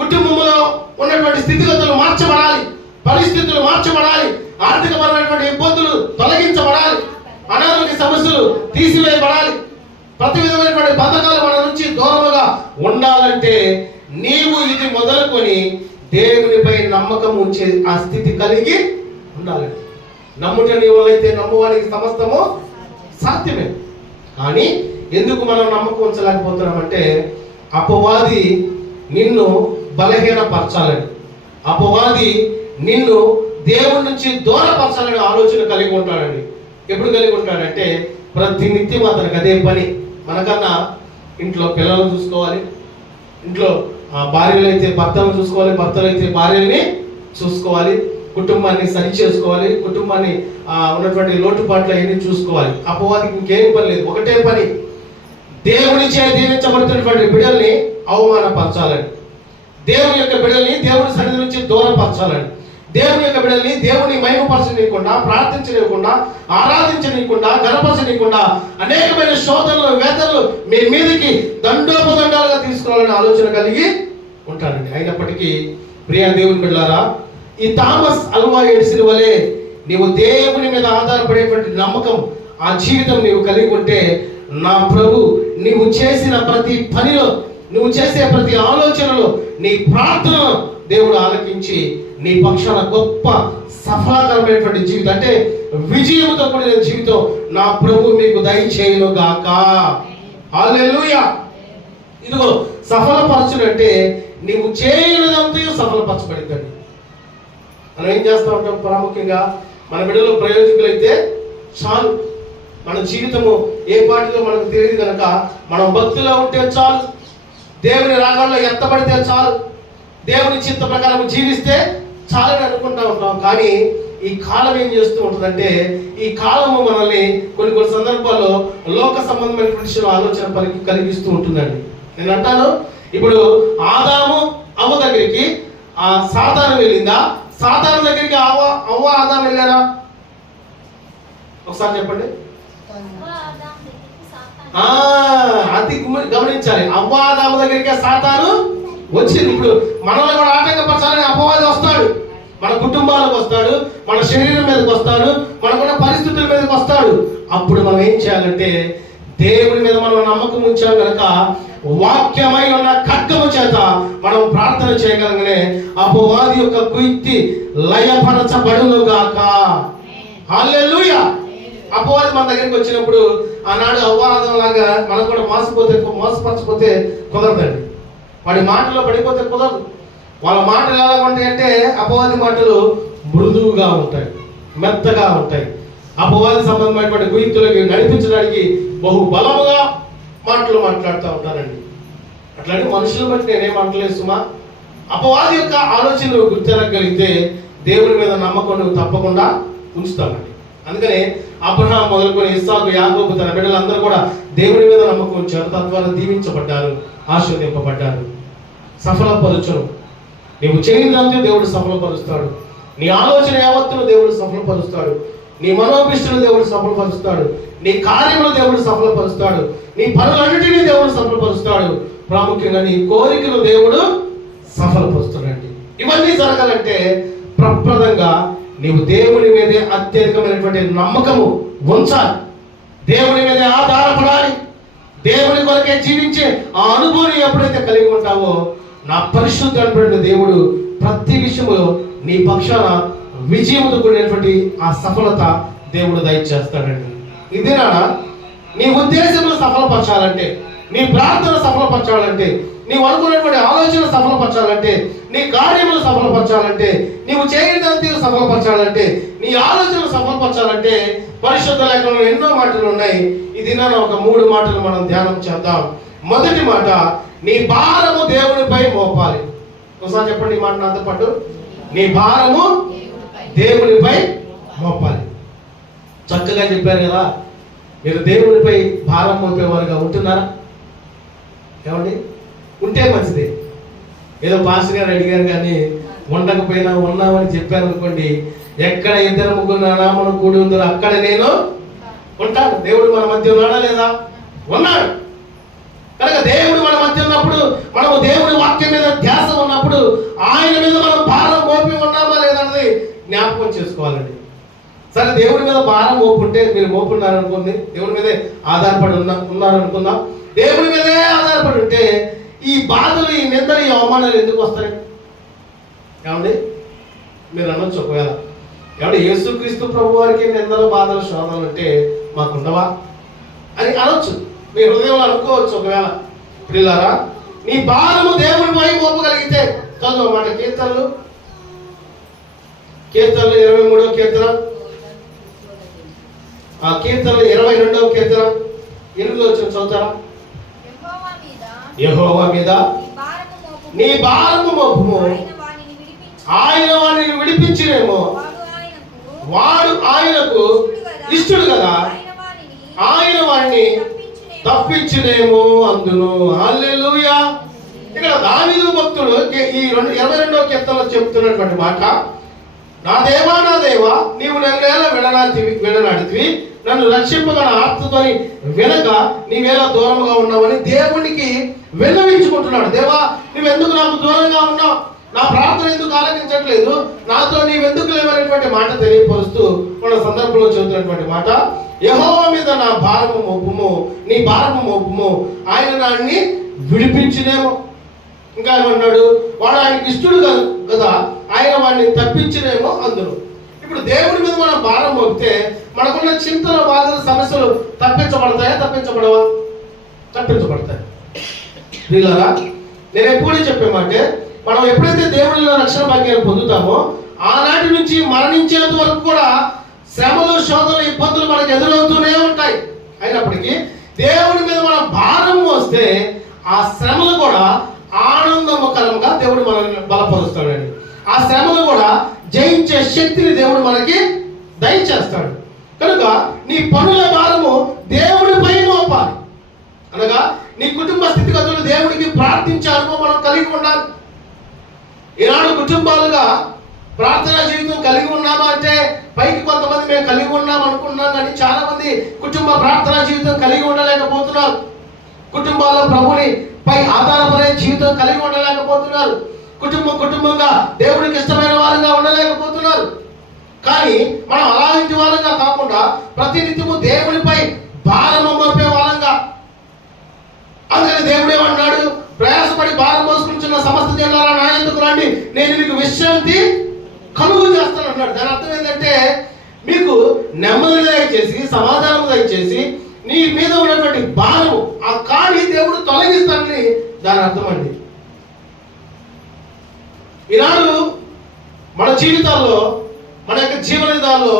కుటుంబంలో ఉన్నటువంటి స్థితిగతులు మార్చబడాలి, పరిస్థితులు మార్చబడాలి, ఆర్థికపరమైనటువంటి ఇబ్బందులు తొలగించబడాలి, అనారోగ్య సమస్యలు తీసివేయబడాలి, ప్రతి విధమైనటువంటి బంధకాలు మన నుంచి దూరముగా ఉండాలంటే నీవు ఇది మొదలుకొని దేవునిపై నమ్మకం ఉంచే ఆ స్థితి కలిగి ఉండాలండి. నమ్ముట నీ వల్లైతే నమ్మువానికి సమస్తము సాధ్యమే. కానీ ఎందుకు మనం నమ్మకం ఉంచలేకపోతున్నామంటే, అపవాది నిన్ను బలహీనపరచాలని, అపవాది నిన్ను దేవుడి నుంచి దూరపరచాలని ఆలోచన కలిగి ఉంటాడండి. ఎప్పుడు కలిగి ఉంటాడంటే, ప్రతి నిత్యం అతనికి అదే పని. మనకన్నా ఇంట్లో పిల్లలను చూసుకోవాలి, ఇంట్లో భార్యలు అయితే భర్తలను చూసుకోవాలి, భర్తలు అయితే భార్యల్ని చూసుకోవాలి, కుటుంబాన్ని సరి చేసుకోవాలి, కుటుంబాన్ని ఉన్నటువంటి లోటుపాట్లు అవన్నీ చూసుకోవాలి. అపవాదికి ఇంకేం పని లేదు, ఒకటే పని, దేవునిచే దీవించబడుతున్నటువంటి బిడ్డల్ని అవమానపరచాలని, దేవుని యొక్క బిడ్డల్ని దేవుని సన్నిధి నుంచి దూరపరచాలని, దేవుని యొక్క బిడ్డల్ని దేవుని మహిమపరచనీయకుండా, ప్రార్థించనీయకుండా, ఆరాధించనీయకుండా, గణపరచనీయకుండా అనేకమైన శోధనలు, వేదనలు మీ మీదకి దండోపదండాలుగా తీసుకోవాలని ఆలోచన కలిగి ఉంటాడండి. అయినప్పటికీ ప్రియ దేవుని బిడ్డలారా, ఈ థామస్ అల్వా ఎడిసన్ వలె నీవు దేవుని మీద ఆధారపడేటువంటి నమ్మకం, ఆ జీవితం నీవు కలిగి ఉంటే, నా ప్రభు నీవు చేసిన ప్రతి పనిలో, నువ్వు చేసే ప్రతి ఆలోచనలో, నీ ప్రార్థన దేవుడు ఆలకించి నీ పక్షాన గొప్ప సఫలకరమైనటువంటి జీవితం, అంటే విజయంతో కూడిన జీవితం నా ప్రభు మీకు దయచేయును గాక. హల్లెలూయా. ఇదిగో సఫలపరచునంటే నీవు చేయనిదంతా సఫలపరచబడిందండి. మనం ఏం చేస్తూ ఉంటాం, ప్రాముఖ్యంగా మన బిడ్డలో ప్రయోజకులైతే చాలు, మన జీవితము ఏ పాటిలో మనకు తెలియదు కనుక మనం భక్తిలో ఉంటే చాలు, దేవుని రాగాల్లో ఎత్తబడితే చాలు, దేవుని చిత్త ప్రకారం జీవిస్తే చాలని అనుకుంటా ఉంటాం. కానీ ఈ కాలం ఏం చేస్తూ ఉంటుందంటే, ఈ కాలము మనల్ని కొన్ని సందర్భాల్లో లోక సంబంధమైన విషయంలో ఆలోచన కలిగిస్తూ ఉంటుందండి. నేను అంటాను, ఇప్పుడు ఆదాము అవ్వ దగ్గరికి సాతాను వెళ్ళిందా? సాతాను దగ్గరికి అవ్వ ఆదాము వెళ్ళారా? ఒకసారి చెప్పండి. అది గమనించాలి. అవ్వ ఆదాము దగ్గరికి సాతాను వచ్చింది. ఇప్పుడు మనల్ని కూడా ఆటంకపరచాలని అపవాది వస్తాడు, మన కుటుంబాలకు వస్తాడు, మన శరీరం మీదకి వస్తాడు, మనకున్న పరిస్థితుల మీదకి వస్తాడు. అప్పుడు మనం ఏం చేయాలంటే, దేవుని మీద మనం నమ్మకం ఉంచాం కనుక వాక్యమై ఉన్న ఖడ్గము చేత మనం ప్రార్థన చేయగలగానే అపవాది యొక్క కుయుక్తి లయపరచబడును గాక. హల్లెలూయా. అపవాది మన దగ్గరికి వచ్చినప్పుడు ఆనాడు అవ్వాదం లాగా మనం కూడా మోసపరచపోతే కుదరదండి. వాడి మాటలో పడిపోతే కుదరదు. వాళ్ళ మాటలు ఎలా ఉంటాయి అంటే అపవాది మాటలు మృదువుగా ఉంటాయి, మెత్తగా ఉంటాయి. అపవాది సంబంధమైనటువంటి గుయింతులకి నడిపించడానికి బహు బలముగా మాటలు మాట్లాడుతూ ఉంటారండి. అట్లాంటి మనుషులు బట్టి నేనేం అంటలేదు సుమా. అపవాది యొక్క ఆలోచన నువ్వు గుర్తిరగలిగితే దేవుని మీద నమ్మకం నువ్వు తప్పకుండా ఉంచుతామండి. అందుకనే అబ్రహాం మొదలుకొని ఇస్సాకు, యాకోబు తన బిడ్డలందరూ కూడా దేవుని మీద నమ్మకం ఉంచారు. తద్వారా దీవించబడ్డారు, ఆశీర్వదింపబడ్డారు. సఫలపరచును. నీవు చేయనిదంతా దేవుడు సఫలపరుస్తాడు. నీ ఆలోచన యావత్తును దేవుడు సఫలపరుస్తాడు. నీ మనోభిష్టులు దేవుడు సఫలపరుస్తాడు. నీ కార్యములు దేవుడు సఫలపరుస్తాడు. నీ పనులన్నిటినీ దేవుడు సఫలపరుస్తాడు. ప్రాముఖ్యంగా నీ కోరికలు దేవుడు సఫలపరుస్తాడండి. ఇవన్నీ జరగాలంటే ప్రప్రదంగా నీవు దేవుని మీదే అత్యధికమైనటువంటి నమ్మకము ఉంచాలి. దేవుని మీదే ఆధారపడాలి. దేవుని కొరకే జీవించే ఆ అనుభూతిని ఎప్పుడైతే కలిగి ఉంటావో నా పరిశుద్ధమైన దేవుడు ప్రతి విషయంలో నీ పక్షాన విజయముతో కూడినటువంటి ఆ సఫలత దేవుడు దయచేస్తాడండి. ఇదేనా నీ ఉద్దేశంలో సఫలపరచాలంటే, నీ ప్రార్థన సఫలపరచాలంటే, నీవు అనుకున్నటువంటి ఆలోచన సఫలపరచాలంటే, నీ కార్యములు సఫలపరచాలంటే, నీవు చేయడానికి సఫలపరచాలంటే, నీ ఆలోచనలు సఫలపరచాలంటే పరిశుద్ధ లేఖనంలో ఎన్నో మాటలు ఉన్నాయి. ఇది ఒక 3 మాటలు మనం ధ్యానం చేద్దాం. మొదటి మాట, నీ భారము దేవునిపై మోపాలి. ఒకసారి చెప్పండి ఈ మాట నాతో పాటు. నీ భారము దేవునిపై మోపాలి. చక్కగా చెప్పారు కదా. మీరు దేవునిపై భారం మోపేవారుగా ఉంటున్నారా? ఏమండి? ఉంటే మంచిది. ఏదో పాస్టర్ గారు అడిగారు కానీ ఉండకపోయినా ఉన్నామని చెప్పారు అనుకోండి, ఎక్కడ 2-3 నా నామమున కూడి ఉందో అక్కడ నేను ఉంటాను. దేవుడు మన మధ్య ఉన్నాడా లేదా? ఉన్నాడు. కనుక దేవుడు మన మధ్య ఉన్నప్పుడు, మనము దేవుడి వాక్యం మీద ధ్యాస ఉన్నప్పుడు ఆయన మీద మనం భారం మోపి ఉన్నామా లేదన్నది జ్ఞాపకం చేసుకోవాలండి. సరే, దేవుడి మీద భారం మోపుంటే, మీరు మోపున్నారనుకోండి, దేవుడి మీదే ఆధారపడి ఉన్నారనుకుందాం. దేవుడి మీదే ఆధారపడి ఉంటే ఈ బాధలు, ఈ నిందలు, ఈ అవమానాలు ఎందుకు వస్తాయి? ఏమండి? మీరు అనొచ్చు ఒకవేళ, ఏమంటే యేసుక్రీస్తు ప్రభు వారికి నిందలు, బాధలు, శోధనలు అంటే మాకుండవా అని అనొచ్చు. మీ హృదయంలో అనుకోవచ్చు ఒకవేళ. పిల్లారా, నీ భారము దేవునిపై మోపగలిగితే చదువు మాట. కీర్తనలు 23వ కీర్తన, ఆ కీర్తనలు 22వ కీర్తన 8వ వచనం చదువుతారా? యెహోవా మీద నీ భారము మోపుము, ఆయన వారిని విడిపించినేమో, వాడు ఆయనకు ఇష్టడు కదా, ఆయన వారిని తప్పించినేమో అందును. హల్లెలూయా. ఇక్కడ దావీదు భక్తుడు ఈ 22వ కీర్తనలో చెప్తున్నటువంటి మాట, నా దేవా నా దేవా, నీవు నన్నేలా విడనాడితివి, నన్ను రక్షింపగల ఆత్మతోని వెనక నీవేలా దూరంగా ఉన్నావని దేవునికి విన్నవించుకుంటున్నాడు. దేవా, నువ్వెందుకు నాకు దూరంగా ఉన్నావు? నా ప్రార్థన ఎందుకు ఆలకించట్లేదు? నాతో నీవెందుకు లేవనేటువంటి మాట తెలియపరుస్తూ మన సందర్భంలో చెబుతున్నటువంటి మాట, యెహోవా మీద నా భారము మోపుము, నీ భారము మోపుము, ఆయన నాన్ని విడిపించినేమో. ఇంకా ఏమన్నాడు? వాడు ఆయనకి ఇష్టడు కదా, ఆయన వాడిని తప్పించినేమో అందును. ఇప్పుడు దేవుడి మీద మనం భారం మోపితే మనకున్న చింతలు, బాధలు, సమస్యలు తప్పించబడతాయా? తప్పించబడవా? తప్పించబడతాయి. వీళ్ళరా, నేను ఎప్పుడూ చెప్పే మాట, మనం ఎప్పుడైతే దేవుడిలో రక్షణ భాగ్యాన్ని పొందుతామో ఆనాటి నుంచి మరణించేంత వరకు కూడా శ్రమలు, శోధనలు, ఇబ్బందులు మనకు ఎదురవుతూనే ఉంటాయి. అయినప్పటికీ దేవుడి మీద మనం భారం మోస్తే ఆ శ్రమలు కూడా ఆనందకరంగా దేవుడు మనల్ని బలపరుస్తాడండి. ఆ శ్రమలు కూడా జయించే శక్తిని దేవుడు మనకి దయచేస్తాడు. కనుక నీ పనుల భారము దేవుడిపై మోపాలి. అనగా నీ కుటుంబ స్థితిగతులు దేవుడికి ప్రార్థించే అనుభవం మనం కలిగి ఉండాలి. ఈనాడు కుటుంబాలుగా ప్రార్థనా జీవితం కలిగి ఉన్నామా అంటే పైకి కొంతమంది మేము కలిగి ఉన్నాం అనుకుంటున్నాం, కానీ చాలా మంది కుటుంబ ప్రార్థనా జీవితం కలిగి ఉండలేకపోతున్నారు. కుటుంబాల్లో ప్రభుని పై ఆధారపడే జీవితం కలిగి ఉండలేకపోతున్నారు. కుటుంబంగా దేవుడికి ఇష్టమైన వారంగా ఉండలేకపోతున్నారు. కానీ మనం అలాంటి వారంగా కాకుండా ప్రతినిత్యము దేవుడిపై భారం మోపే వారంగా. అందుకని దేవుడు ఏమన్నాడు? ప్రయాసపడి భారం మోసుకుంటున్న సమస్త జనులారా నా యొద్దకు రండి, నేను మీకు విశ్రాంతి కలుగు చేస్తాను అన్నాడు. దాని అర్థం ఏంటంటే, మీకు నెమ్మది దయచేసి, సమాధానం దయచేసి, నీ మీద ఉన్నటువంటి భారము ఆ కాని దేవుడు తొలగిస్తానని దాని అర్థం అండి. ఈనాడు మన జీవితాల్లో, మన యొక్క జీవన విధానంలో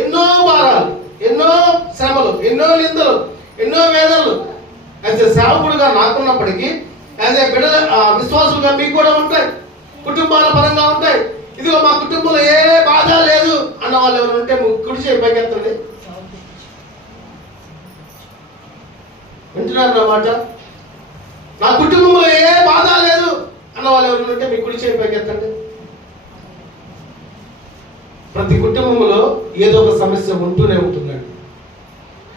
ఎన్నో భారాలు, ఎన్నో శ్రమలు, ఎన్నో నిందలు, ఎన్నో వేదనలు యాజ్ ఏ సేవకుడుగా నాకున్నప్పటికీ, యాజ్ ఏ బిడ్డ విశ్వాసులుగా మీకు కూడా ఉంటాయి, కుటుంబాల పరంగా ఉంటాయి. ఇదిగో మా కుటుంబంలో ఏ బాధ లేదు అన్న వాళ్ళు ఎవరు ఉంటే కుడి చేయి పైకెత్తండి. వింటున్నారు నా మాట? నా కుటుంబంలో ఏ బాధ లేదు అన్న వాళ్ళు ఎవరు ఉంటే మీ కుడి చేయి పైకెత్తండి. ప్రతి కుటుంబంలో ఏదో ఒక సమస్య ఉంటూనే ఉంటుందండి.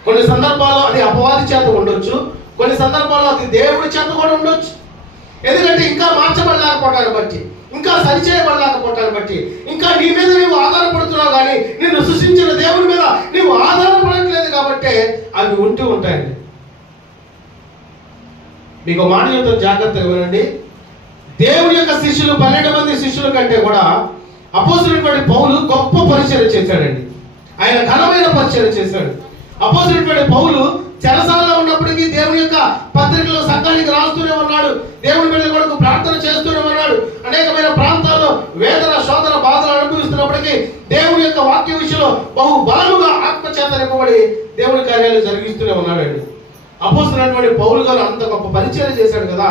కొన్ని సందర్భాల్లో అది అపవాది చేత ఉండొచ్చు, కొన్ని సందర్భాల్లో అది దేవుడి చేత కూడా ఉండొచ్చు. ఎందుకంటే ఇంకా మార్చబడలేకపోవటాన్ని బట్టి, ఇంకా సరిచేయబడలేకపోవటాన్ని బట్టి, ఇంకా నీ మీద నీవు ఆధారపడుతున్నావు కానీ నిన్ను సృష్టించిన దేవుడి మీద నీవు ఆధారపడట్లేదు కాబట్టి అవి ఉంటూ ఉంటాయండి. మీకు మాట చెప్తాను, జాగ్రత్తగా వినండి. దేవుడి యొక్క శిష్యులు 12 మంది శిష్యుల కంటే కూడా అపోస్తలుడైన పౌలు గొప్ప పరిచర్య చేశాడండి. ఆయన ఘనమైన పరిచర్య చేశాడు. అపోస్తలుడైన పౌలు చెరసాలలో ఉన్నప్పటికీ దేవుని యొక్క పత్రికలు సంఘానికి రాస్తూనే ఉన్నాడు. దేవుని మీద కొరకు ప్రార్థన చేస్తూనే ఉన్నాడు. అనేకమైన ప్రాంతాల్లో వేదన, శోధన, బాధలు అనుభవిస్తున్నప్పటికీ దేవుని యొక్క వాక్య విషయంలో బహు బలముగా ఆత్మచేత నింపబడి దేవుని కార్యాలు జరిగిస్తూనే ఉన్నాడండి. అపోస్తలుడైన పౌలు గారు అంత గొప్ప పరిచర్య చేశాడు కదా,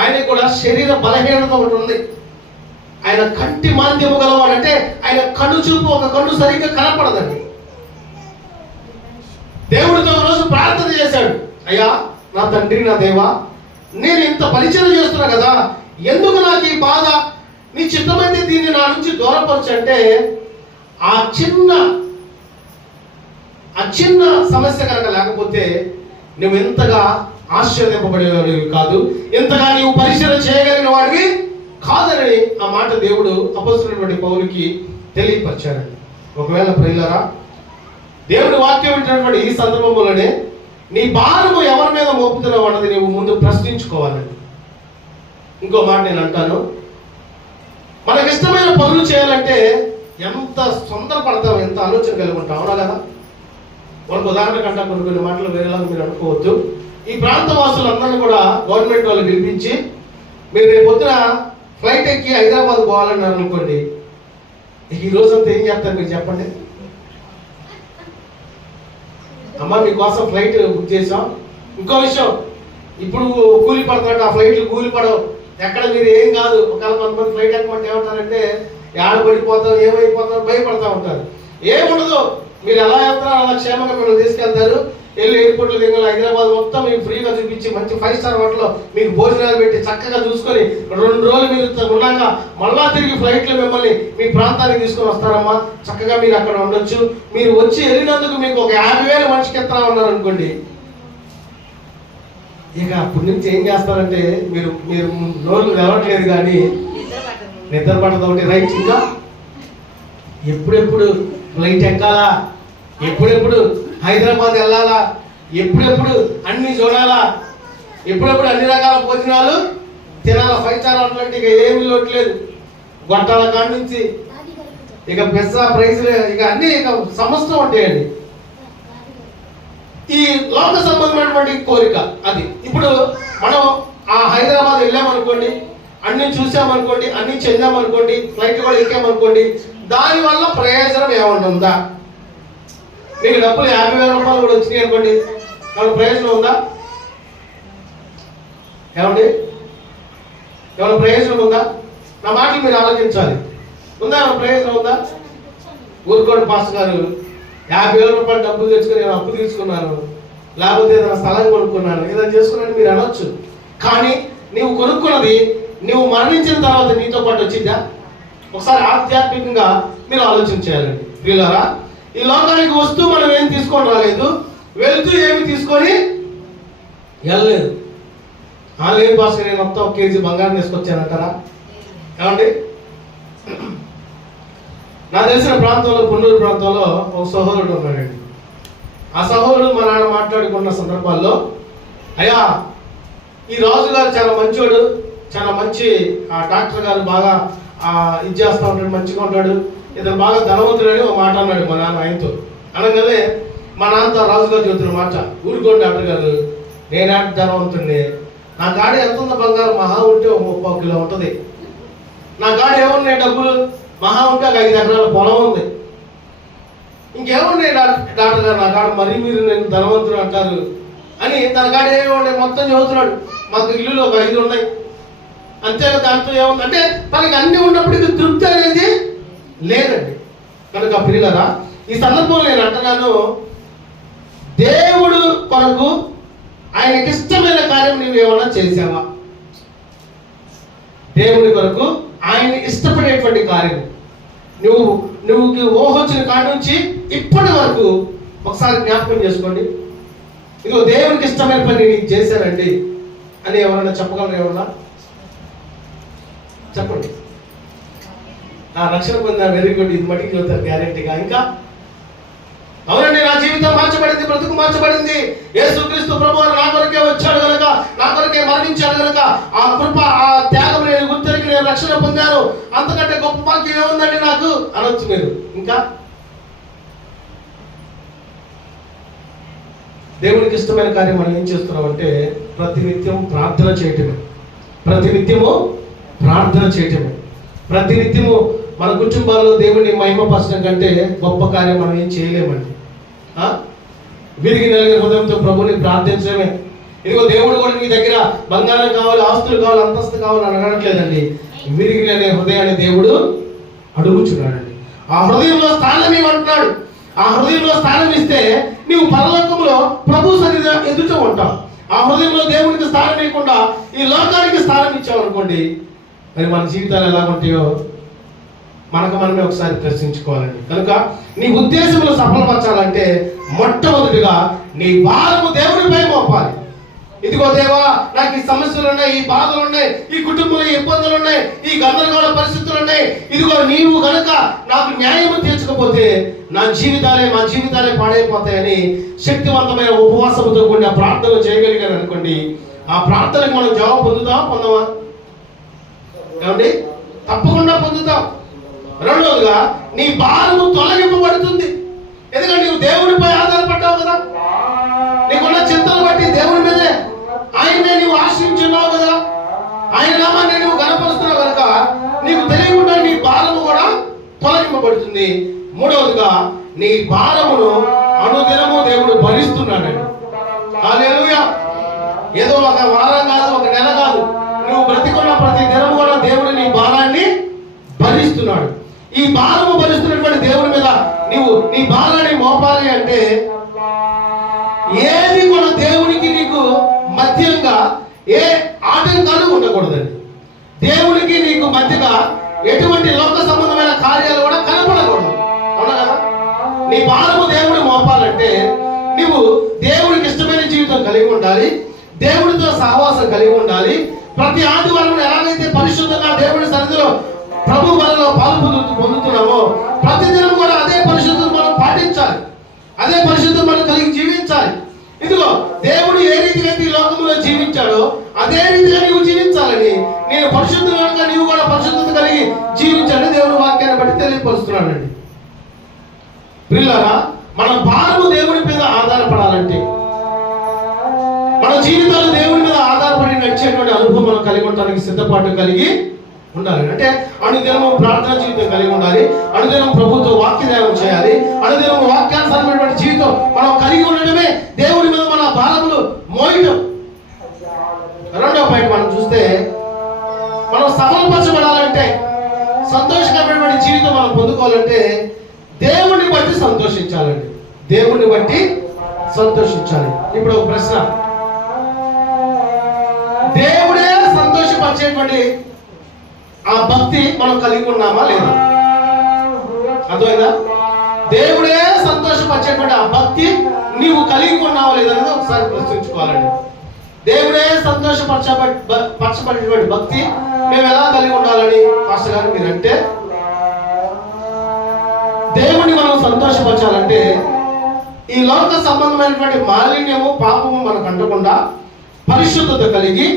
ఆయనకు కూడా శరీర బలహీనత ఒకటి ఉంది. ఆయన కంటి మాంద్యము గలవాడు, అంటే ఆయన కన్ను చూపు, ఒక కన్ను సరిగ్గా కనపడదండి. దేవుడితో రోజు ప్రార్థన చేశాడు, అయ్యా నా తండ్రి, నా దేవా, నేను ఇంత పరిచయం చేస్తున్నా కదా, ఎందుకు నాకు ఈ బాధ? నీ చిత్తమైతే దీన్ని నా నుంచి దూరపరచు అంటే ఆ చిన్న సమస్య కనుక లేకపోతే నువ్వు ఎంతగా ఆశ్చర్యపడేవాడివి కాదు, ఎంతగా నీవు పరిచయం చేయగలిగిన వాడివి కాదని ఆ మాట దేవుడు అపోస్తలుడైన పౌలుకి తెలియపరిచాడండి. ఒకవేళ ప్రియులారా, దేవుడి వాక్యం వింటున్నటువంటి ఈ సందర్భంలోనే నీ భారము ఎవరి మీద మోపుతున్నావు అన్నది నువ్వు ముందు ప్రశ్నించుకోవాలండి. ఇంకో మాట నేను అంటాను, మనకి ఇష్టమైన పనులు చేయాలంటే ఎంత తొందరపడతాం, ఎంత ఆలోచన కలిగి ఉంటాం, అవునా కదా? మనకు ఉదాహరణ కంటే కొన్ని మాటలు వేరేలాగా మీరు అనుకోవద్దు. ఈ ప్రాంత వాసులందరినీ కూడా గవర్నమెంట్ వాళ్ళు పిలిపించి, మీరు రేపు పొద్దున ఫ్లైట్ ఎక్కి హైదరాబాద్ పోవాలన్నారు అనుకోండి, ఈ రోజంతా ఏం చేస్తారు మీరు చెప్పండి? అమ్మ మీకోసం ఫ్లైట్ బుక్ చేసాం. ఇంకో విషయం, ఇప్పుడు కూలి పడుతున్నాడు, ఆ ఫ్లైట్లు కూలి పడవు, ఎక్కడ మీరు ఏం కాదు. ఒకవేళ కొంతమంది ఫ్లైట్ ఎక్కమంటే ఏమంటారంటే ఏడ పడిపోతాం, ఏమైపోతాం, భయపడతా ఉంటారు. ఏముండదు, మీరు ఎలా వెళ్తారో అలా క్షేమంగా మిమ్మల్ని తీసుకెళ్తారు. వెళ్ళి ఎయిర్పోర్ట్లో దిగాలి, హైదరాబాద్ మొత్తం మీకు ఫ్రీగా చూపించి మంచి 5 స్టార్ హోటల్లో మీకు భోజనాలు పెట్టి చక్కగా చూసుకొని 2 రోజులు మీరు ఉన్నాక మళ్ళా తిరిగి ఫ్లైట్లో మిమ్మల్ని మీ ప్రాంతానికి తీసుకొని వస్తారమ్మా. చక్కగా మీరు అక్కడ ఉండొచ్చు. మీరు వచ్చి వెళ్ళినందుకు మీకు ఒక 50,000 మనిషికి ఎత్తా ఉన్నారు అనుకోండి, ఇక అప్పటి నుంచి ఏం చేస్తారంటే మీరు నోళ్ళు నిలవట్లేదు కానీ నిద్ర పడదు ఒకటి, రైట్. ఇంకా ఎప్పుడెప్పుడు ఫ్లైట్ ఎక్కాలా, ఎప్పుడెప్పుడు హైదరాబాద్ వెళ్ళాలా, ఎప్పుడెప్పుడు అన్ని చూడాలా, ఎప్పుడెప్పుడు అన్ని రకాల భోజనాలు తినాలా. 5 స్టార్ హోటల్ ఇక ఏమి లోట్లేదు, గొట్టాల కాడి నుంచి ఇక పిజ్జా ప్రైజ్లు ఇక అన్ని ఇక సమస్తం ఉంటాయండి. ఈ లోక సంబంధమైనటువంటి కోరిక అది. ఇప్పుడు మనం ఆ హైదరాబాద్ వెళ్ళామనుకోండి, అన్ని చూసామనుకోండి, అన్ని చెందామనుకోండి, ఫ్లైట్ కూడా ఎక్కామనుకోండి, దానివల్ల ప్రయోజనం ఏమన్నా ఉందా? మీకు డబ్బులు 50,000 రూపాయలు కూడా వచ్చినాయి అనుకోండి, దానికి ప్రయోజనం ఉందా? ఏమండి, ఏమైనా ప్రయోజనం ఉందా? నా మాటలు మీరు ఆలోచించాలి. ఉందా? ఏమైనా ప్రయోజనం ఉందా? ఊరుకోండి పాస్టర్ గారు, 50,000 రూపాయలు డబ్బులు తెచ్చుకొని నేను అప్పు తీసుకున్నాను, లేకపోతే ఏదైనా స్థలం కొనుక్కున్నాను, ఏదైనా చేసుకున్నాను మీరు అనొచ్చు. కానీ నీవు కొనుక్కున్నది నువ్వు మరణించిన తర్వాత నీతో పాటు వచ్చిందా? ఒకసారి ఆధ్యాత్మికంగా మీరు ఆలోచన చేయాలండి. వీళ్ళారా, ఈ లోకానికి వస్తూ మనం ఏం తీసుకొని రాలేదు, వెళ్తూ ఏమి తీసుకొని వెళ్ళలేదు. లేదు భాస్కర్, నేను మొత్తం 1 కేజీ బంగారం తీసుకొచ్చానంటారా? ఏమండి, నాకు తెలిసిన ప్రాంతంలో, పున్నూరు ప్రాంతంలో ఒక సహోదరుడు ఉన్నాడండి. ఆ సహోదరుడు మా నాన్న మాట్లాడుకున్న సందర్భాల్లో, అయ్యా ఈ రాజుగారు చాలా మంచోడు, చాలా మంచి డాక్టర్ గారు, బాగా ఇది చేస్తూ ఉంటాడు, మంచిగా ఉంటాడు, ఇతను బాగా ధనవంతుడని ఒక మాట అన్నాడు మా నాన్న ఆయనతో. అనగానే మా నాన్నతో రాజుగారు చెబుతున్న మాట, ఊరుకోండి డాక్టర్ గారు, నేనే ధనవంతుడిని, నా కాడ ఎంత ఉందో బంగారం మహా ఉంటే 30 కిలో ఉంటుంది, నా కాడ ఏమున్నాయి డబ్బులు, మహా ఉంటే 5 ఎకరాల పొలం ఉంది, ఇంకేమున్నాయి డాక్టర్ గారు నా కాడ, మరీ మీరు నేను ధనవంతుడు అంటారు అని తన కాడ ఏమున్నాయి మొత్తం చదువుతున్నాడు. మాకు ఇల్లులు ఒక 5 ఉన్నాయి, అంతేగా దాంతో ఏముంది అంటే తనకి అన్ని ఉన్నప్పటికీ తృప్తి అనేది లేదండి. కనుక ప్రియులారా, ఈ సందర్భంలో నేను అంటున్నాను, దేవుడు కొరకు ఆయనకి ఇష్టమైన కార్యం నువ్వు ఏమన్నా చేసావా? దేవుడి కొరకు ఆయన ఇష్టపడేటువంటి కార్యం నువ్వు ఊహొచ్చిన కాడి నుంచి ఇప్పటి వరకు ఒకసారి జ్ఞాపకం చేసుకోండి. ఇదిగో దేవుడికి ఇష్టమైన పని నీకు చేశానండి అని ఎవరైనా చెప్పగలరు? ఏమన్నా చెప్పండి. నా రక్షణ పొందిన, వెరీ గుడ్, ఇది మటుకు చెబుతారు గ్యారెంటీగా. ఇంకా అవునండి, నా జీవితం మార్చబడింది, బ్రతుకు మార్చబడింది, యేసుక్రీస్తు ప్రభువు నా కొరకే వచ్చాడు కనుక, నా కొరకే మరణించాడు కనుక, ఆ కృప, ఆ త్యాగం నేను గుర్తెరిగి నేను రక్షణ పొందాను, అంతకంటే గొప్ప భాగ్యం ఏముందండి నాకు అనొచ్చు మీరు. ఇంకా దేవునికి ఇష్టమైన కార్యం మనం ఏం చేస్తున్నామంటే ప్రతినిత్యం ప్రార్థన చేయటమే. ప్రతినిత్యము ప్రార్థన చేయటమే. ప్రతినిత్యము మన కుటుంబాల్లో దేవుడిని మహిమపరచడం కంటే గొప్ప కార్యం మనం ఏం చేయలేమండి. విరిగి నలిగిన హృదయంతో ప్రభుని ప్రార్థించడమే. ఇదిగో దేవుడు కూడా నీ దగ్గర బంగారం కావాలి, ఆస్తులు కావాలి, అంతస్తు కావాలి అని అడగట్లేదండి. విరిగి నలిగిన హృదయాన్ని దేవుడు అడుగుచున్నాడండి. ఆ హృదయంలో స్థానం ఇవ్వమంటున్నాడు. ఆ హృదయంలో స్థానం ఇస్తే నీవు పరలోకంలో ప్రభు సన్నిధి ఎదుట ఉంటావు. ఆ హృదయంలో దేవుడికి స్థానం ఇవ్వకుండా ఈ లోకానికి స్థానం ఇచ్చావు అనుకోండి, మరి మన జీవితాలు ఎలా ఉంటాయో మనకు మనమే ఒకసారి ప్రశ్నించుకోవాలండి. కనుక నీ ఉద్దేశములు సఫలపరచాలంటే మొట్టమొదటిగా నీ భారము దేవుడిపై మోపాలి. ఇదిగో దేవా, నాకు ఈ సమస్యలు ఉన్నాయి, ఈ బాధలు ఉన్నాయి, ఈ కుటుంబంలో ఇబ్బందులు ఉన్నాయి, ఈ గందరగోళ పరిస్థితులు ఉన్నాయి, ఇదిగో నీవు గనుక నాకు న్యాయము తీర్చకపోతే మా జీవితాలే పాడైపోతాయని శక్తివంతమైన ఉపవాసముతో కూడిన ప్రార్థన చేయగలిగాను అనుకోండి, ఆ ప్రార్థనకు మనం జవాబు పొందవా? ఏమండి? తప్పకుండా పొందుతాం. రెండవదిగా నీ భారము తొలగింపబడుతుంది. ఎందుకంటే నీవు దేవుడిపై ఆధారపడ్డావు కదా, నీకున్న చింతలు బట్టి దేవుడి మీదే, ఆయన్నే నీవు ఆశ్రయించున్నావు కదా, ఆయన నామాన్ని నువ్వు కనపరుస్తున్నావు కనుక నీకు తెలియకుండా నీ భారము కూడా తొలగింపబడుతుంది. మూడవదిగా నీ భారమును అనుదినము దేవుడు భరిస్తున్నాడండి. హల్లెలూయా. ఏదో ఒక వారం కాదు, ఒక నెల కాదు, నువ్వు బ్రతికున్న ప్రతి దినము కూడా దేవుడు నీ భారాన్ని భరిస్తున్నాడు. ఈ భారము భరిస్తున్నటువంటి దేవుడి మీద నీవు నీ భారాన్ని మోపాలి అంటే ఏది కూడా దేవునికి నీకు మధ్యంగా ఏ ఆటంకాలు ఉండకూడదండి. దేవునికి నీకు మధ్యగా ఎటువంటి లోక సంబంధమైన కార్యాలు కూడా కనపడకూడదు. అవునా కదా? నీ భారము దేవుడు మోపాలంటే నువ్వు దేవుడికి ఇష్టమైన జీవితం కలిగి ఉండాలి, దేవుడితో సహవాసం కలిగి ఉండాలి. ప్రతి ఆదివారం ఎలాగైతే పరిశుద్ధంగా దేవుడి సన్నిధిలో ప్రభు వలలో పాలు పొందుతున్నామో ప్రతిదినం కూడా అదే పరిశుద్ధత మనం పాటించాలి, అదే పరిశుద్ధం మనం కలిగి జీవించాలి. ఇదిగో దేవుడు ఏ రీతిగా ఈ లోకంలో జీవించాడో అదే రీతిగా నీవు జీవించాలని, నేను పరిశుద్ధంగా నీవు కూడా పరిశుద్ధత కలిగి జీవించాలని దేవుడు వాక్యాన్ని బట్టి తెలియపరుస్తున్నాడండి. ప్రియులారా, మన భారము దేవుడి మీద ఆధారపడాలంటే, మన జీవితాలు దేవుడి మీద ఆధారపడి నడిచేటువంటి అనుభవం మనం కలిగి ఉండడానికి సిద్ధపాటు కలిగి ఉండాలి. అంటే అనుదినము ప్రార్థన జీవితం కలిగి ఉండాలి, అనుదినం ప్రభుత్వ వాక్య ధ్యానం చేయాలి, అనుదినం వాక్యానుసారమైనటువంటి జీవితం మనం కలిగి ఉండడమే దేవుడి మీద మన భారములు మోయడం. రెండవ పాయింట్ మనం చూస్తే, మనం సఫలపరచబడాలంటే, సంతోషకరమైనటువంటి జీవితం మనం పొందుకోవాలంటే దేవుడిని బట్టి సంతోషించాలండి. దేవుడిని బట్టి సంతోషించాలి. ఇప్పుడు ఒక ప్రశ్న, దేవుడే సంతోషపరిచేటువంటి ఆ భక్తి మనం కలిగి ఉన్నామా లేదా? అర్థమైందా? దేవుడే సంతోషపరిచేటువంటి ఆ భక్తి నీవు కలిగి ఉన్నావా లేదనేది ఒకసారి ప్రశ్నించుకోవాలండి. దేవుడే సంతోషపరచబడేటువంటి భక్తి మేము ఎలా కలిగి ఉండాలని పాస్టర్ గారు మీరంటే, దేవుడిని మనం సంతోషపరచాలంటే ఈ లోక సంబంధమైనటువంటి మాలిన్యము, పాపము మనకు అంటకుండా పరిశుద్ధత కలిగి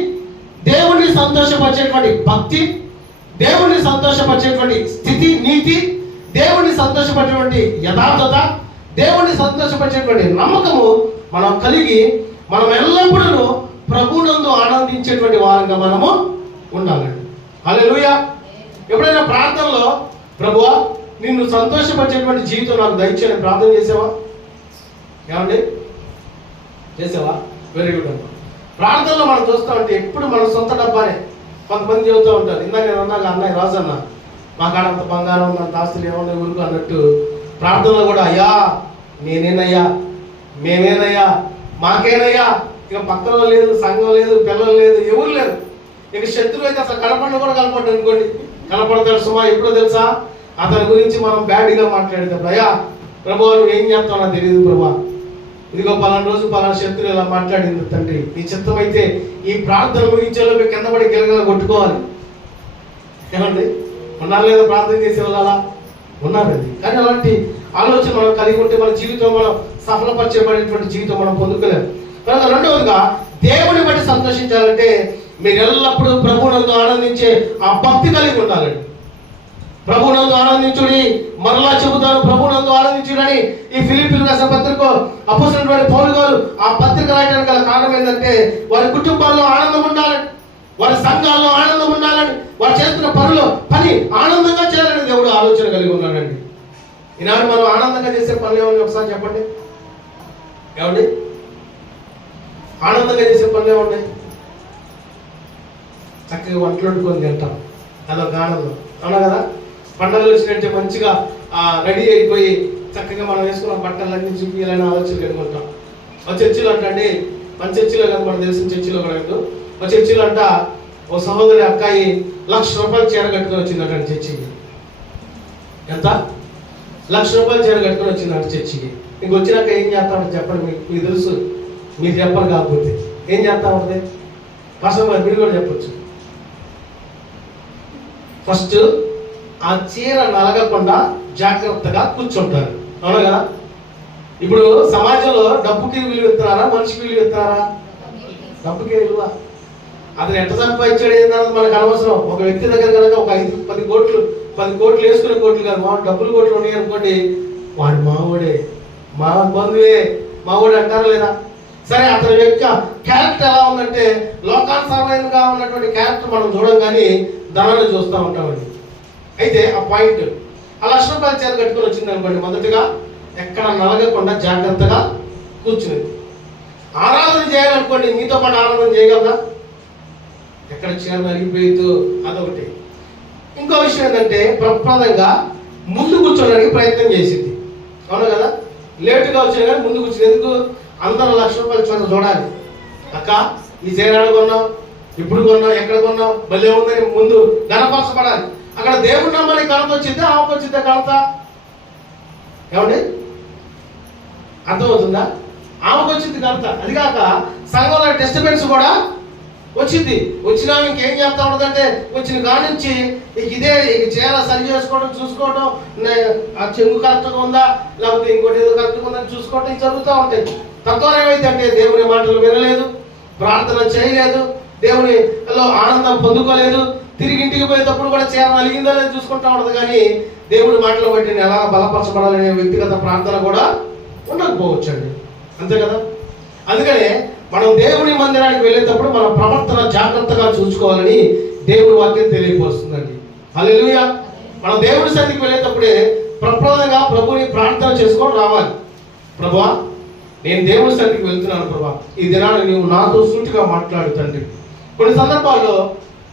దేవుడిని సంతోషపరిచేటువంటి భక్తి, దేవుడిని సంతోషపరిచేటువంటి స్థితి, నీతి, దేవుడిని సంతోషపరిచేటువంటి యథార్థత, దేవుడిని సంతోషపరిచేటువంటి నమ్మకము మనం కలిగి మనం ఎల్లప్పుడూ ప్రభువునందు ఆనందించేటువంటి వారంగా మనము ఉండాలండి. హల్లెలూయా. ఎప్పుడైనా ప్రార్థనలో ప్రభువా నిన్ను సంతోషపరిచేటువంటి జీవితం నాకు దయచేయని ప్రార్థన చేసావా? ఏమండి చేసావా? వెరీ గుడ్ అమ్మా. ప్రార్థనలో మనం చూస్తూ ఉంటే ఎప్పుడు మన సొంత డబ్బానే. కొంతమంది చెబుతూ ఉంటారు, ఇందాక నేను అన్నా అన్నయ్య రాజు అన్న మా కాడ అంత బంగారం ఉంది, అంత ఆస్తులు ఏమన్నా ఊరుకు అన్నట్టు ప్రార్థనలో కూడా అయ్యా నేనేనయ్యా, మేమేనయ్యా, మాకేనయ్యా, ఇక పక్కన లేదు, సంఘం లేదు, పిల్లలు లేదు, ఎవరు లేదు. ఇక శత్రువు అయితే అసలు కనపడిన కూడా కనపడ్డాడు అనుకోండి, కనపడతాడు సుమా. ఎప్పుడో తెలుసా అతని గురించి మనం బ్యాడ్గా మాట్లాడేటప్పుడు, అయ్యా ప్రభు నువ్వు ఏం చేస్తావు నాకు తెలియదు ప్రభా, ఇదిగో పలానా రోజు పలానా శత్రువు ఇలా మాట్లాడింది తండ్రి, నీ చిత్తం అయితే ఈ ప్రార్థన ముగించేలోపు కింద పడి గిలగల కొట్టుకోవాలి. ఏమండి ఉన్నారు లేదా ప్రార్థన చేసే వాళ్ళు? అలా ఉన్నారండి. కానీ అలాంటి ఆలోచన మనం కలిగి ఉంటే మన జీవితం మనం సఫలపరిచేబడేటువంటి జీవితం మనం పొందుకోలేము. కనుక రెండవదిగా దేవుని బట్టి సంతోషించాలంటే మీరు ఎల్లప్పుడూ ప్రభువునందు ఆనందించే ఆ భక్తి కలిగి ఉండాలండి. ప్రభువునందు ఆనందించుడి, మరలా చెబుతాను ప్రభువునందు ఆనందించుడని ఈ ఫిలిప్పీయులకు రాసిన పత్రిక అపోస్తలుడైన పౌలు గారు ఆ పత్రిక రాయడానికి గల కారణం ఏంటంటే వారి కుటుంబాల్లో ఆనందం ఉండాలని, వారి సంఘాల్లో ఆనందం ఉండాలని, వారు చేస్తున్న పని ఆనందంగా చేయాలని దేవుడు ఆలోచన కలిగి ఉన్నాడండి. ఈనాడు మనం ఆనందంగా చేసే పనులు ఏమన్నా ఒకసారి చెప్పండి. ఏమండి ఆనందంగా చేసే పనులు ఏమున్నాయి? చక్కగా వంటలు వండుకొని తింటాం, అదొక ఆనందం. అవునా కదా? పండుగలు వచ్చినట్టే మంచిగా రెడీ అయిపోయి చక్కగా మనం వేసుకున్న బట్టలన్నీ చూపించాలని ఆలోచన కనుకుంటాం. ఆ చర్చిలో అంటండి, మన చర్చిలో కదా మనకు తెలిసిన చర్చిలో కూడా ఆ చర్చిలో అంట ఓ సహోదరి అక్కాయి ₹1,00,000 చీర కట్టుకొని వచ్చిందంట చర్చికి. ఎంత? ₹1,00,000 చీర కట్టుకొని వచ్చిందంట చర్చికి. ఇంక వచ్చినాక ఏం చేస్తామంటే చెప్పండి, మీకు తెలుసు, మీరు చెప్పరు కాకపోతే ఏం చేస్తా ఉంటుంది? ఫస్ట్ మీరు కూడా చెప్పచ్చు. ఫస్ట్ ఆ చీర నలగకుండా జాగ్రత్తగా కూర్చుంటారు. అవునా కదా? ఇప్పుడు సమాజంలో డబ్బుకి విలువ ఇస్తున్నారా, మనిషికి విలువ ఇస్తున్నారా? డబ్బుకి విలువ. అతను ఎంత సంపాదించాడు ఏంటన్నది మనకు అనవసరం. ఒక వ్యక్తి దగ్గర కనుక ఒక 5-10 కోట్లు 10 కోట్లు వేసుకునే కోట్లు కాదు, మా డబ్బులు కోట్లు ఉన్నాయి అనుకోండి, వాడు మావోడే, మా బంధువే, మావోడు అంటారా లేదా? సరే అతని యొక్క క్యారెక్టర్ ఎలా ఉందంటే లోకానుసారంగా ఉన్నటువంటి క్యారెక్టర్ మనం చూడం కానీ ధనాన్ని చూస్తూ ఉంటామండి. అయితే ఆ పాయింట్ ఆ ₹1,00,000 చీర కట్టుకొని వచ్చింది అనుకోండి, మొదటిగా ఎక్కడ నలగకుండా జాగ్రత్తగా కూర్చునేది. ఆరాధన చేయాలనుకోండి, మీతో పాటు ఆరాధన చేయగలరా? ఎక్కడ చీర నలిగిపోయితో అదొకటి. ఇంకో విషయం ఏంటంటే ప్రప్రదంగా ముందు కూర్చోడానికి ప్రయత్నం చేసింది. అవును కదా? లేటుగా వచ్చినా కానీ ముందు కూర్చుని, ఎందుకు? అందరూ ₹1,00,000 చీర చూడాలి. అక్క ఈ చీర కొన్నావు, ఇప్పుడు కొన్నావు, ఎక్కడ కొన్నావు, భలే ఉందని ముందు గణపరచబడాలి. అక్కడ దేవుడు నమ్మని కళత వచ్చిందా, ఆమెకు వచ్చిందా కళత? ఏమండి అర్థమవుతుందా? ఆమెకు వచ్చింది కళత. అది కాక సంఘంలో టెస్టిమెంట్స్ కూడా వచ్చింది. వచ్చినా ఇంకేం చేస్తా ఉంటుందంటే వచ్చిన కానించి ఇదే చేయాలా, సరి చేసుకోవడం, చూసుకోవడం, ఆ చెంగు కరెక్ట్గా ఉందా లేకపోతే ఇంకోటి ఏదో కరెక్ట్గా ఉందని చూసుకోవడం జరుగుతూ ఉంటాయి. తత్వం ఏమైందంటే దేవుని మాటలు వినలేదు, ప్రార్థన చేయలేదు, దేవునిలో ఆనందం పొందుకోలేదు, తిరిగి ఇంటికి పోయేటప్పుడు కూడా చీర నలిగిందో లేదో చూసుకుంటా ఉండదు. కానీ దేవుడి మాటలు బట్టి నేను ఎలా బలపరచబడాలనే వ్యక్తిగత ప్రార్థన కూడా ఉండకపోవచ్చు అండి. అంతే కదా? అందుకనే మనం దేవుని మందిరానికి వెళ్ళేటప్పుడు మన ప్రవర్తన జాగ్రత్తగా చూసుకోవాలని దేవుడి వాక్యం తెలియపోతుందండి. హల్లెలూయా. మనం దేవుడి సన్నిధికి వెళ్ళేటప్పుడే ప్రప్రదంగా ప్రభుని ప్రార్థన చేసుకొని రావాలి. ప్రభువా నేను దేవుడి సన్నిధికి వెళ్తున్నాను ప్రభా, ఈ దినాన్ని నీవు నాతో సూటిగా మాట్లాడుతండి. కొన్ని సందర్భాల్లో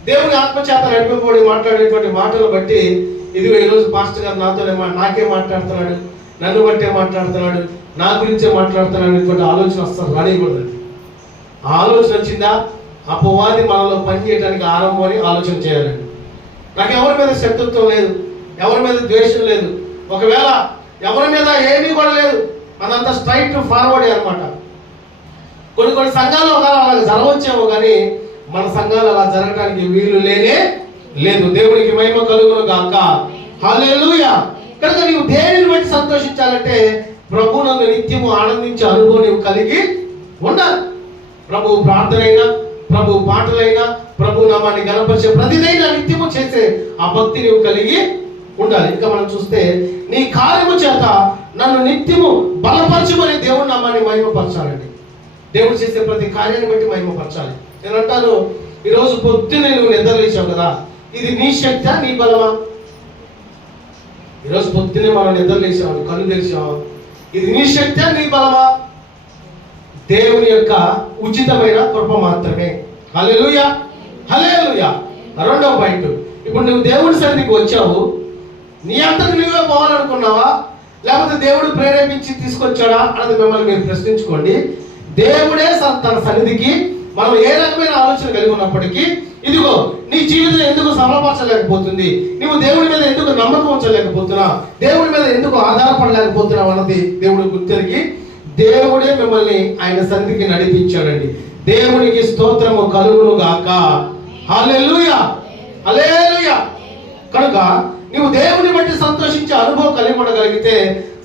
దేవుని ఆత్మచేత నడిపింపబడి మాట్లాడేటువంటి మాటలు బట్టి ఇదిగో ఈరోజు పాస్టర్ గారు నాతోనే నాకే మాట్లాడుతున్నాడు, నన్ను బట్టే మాట్లాడుతున్నాడు, నా గురించే మాట్లాడుతున్నాడు అనేటువంటి ఆలోచన అస్సలు రానివ్వదండి. ఆ ఆలోచన వచ్చిందా అపవాది మనలో పనిచేయడానికి ఆరంభం అని ఆలోచన చేయాలండి. నాకు ఎవరి మీద శత్రుత్వం లేదు, ఎవరి మీద ద్వేషం లేదు, ఒకవేళ ఎవరి మీద ఏమీ కూడా లేదు, అదంతా స్ట్రైట్ ఫార్వర్డ్ అనమాట. కొన్ని సంఘాలు అలా జరగవచ్చేమో కానీ మన సంఘాలు అలా జరగడానికి వీలు లేనే లేదు. దేవునికి మహిమ కలుగును గాక. హల్లెలూయా. కనుక నీవు దేనిని బట్టి సంతోషించాలంటే ప్రభువునందు నిత్యము ఆనందించే అనుభవం నీవు కలిగి ఉండాలి. ప్రభు ప్రార్థనైనా, ప్రభు పాటలైనా, ప్రభు నామాన్ని గణపరిచే ప్రతిదైనా నిత్యము చేసే ఆ భక్తి నీవు కలిగి ఉండాలి. ఇంకా మనం చూస్తే నీ కార్యము చేత నన్ను నిత్యము బలపరచుమని దేవుడి నామాన్ని మహిమపరచాలండి. దేవుడు చేసే ప్రతి కార్యాన్ని బట్టి మహిమపరచాలి. నేను అంటాను, ఈరోజు పొద్దున్నే నువ్వు నిద్రలేచావు కదా, ఇది నీ శక్తి నీ బలమా? ఈరోజు పొద్దునే మనం నిద్రలేసాము, కళ్ళు తెరిచాము, ఇది నీ శక్తి నీ బలమా? దేవుని యొక్క ఉచితమైన కృప మాత్రమే. హల్లెలూయా, హల్లెలూయా. రెండవ పాయింట్, ఇప్పుడు నువ్వు దేవుడి సన్నిధికి వచ్చావు, నీ అంతకు నువ్వే పోవాలనుకున్నావా, లేకపోతే దేవుడు ప్రేరేపించి తీసుకొచ్చాడా అన్నది మిమ్మల్ని మీరు ప్రశ్నించుకోండి. దేవుడే తన సన్నిధికి మనం ఏ రకమైన ఆలోచన కలిగి ఉన్నప్పటికీ, ఇదిగో నీ జీవితం ఎందుకు సఫలపరచలేకపోతుంది, నువ్వు దేవుడి మీద ఎందుకు నమ్మకం ఉంచలేకపోతున్నా, దేవుడి మీద ఎందుకు ఆధారపడలేకపోతున్నావు అన్నది దేవుడు గుర్తెరిగి దేవుడే మిమ్మల్ని ఆయన సన్నిధికి నడిపించాడండి. దేవునికి స్తోత్రము కలుగును గాక. హల్లెలూయా, హల్లెలూయా. కనుక నువ్వు దేవుని బట్టి సంతోషించే అనుభవం కలిగి ఉండగలిగితే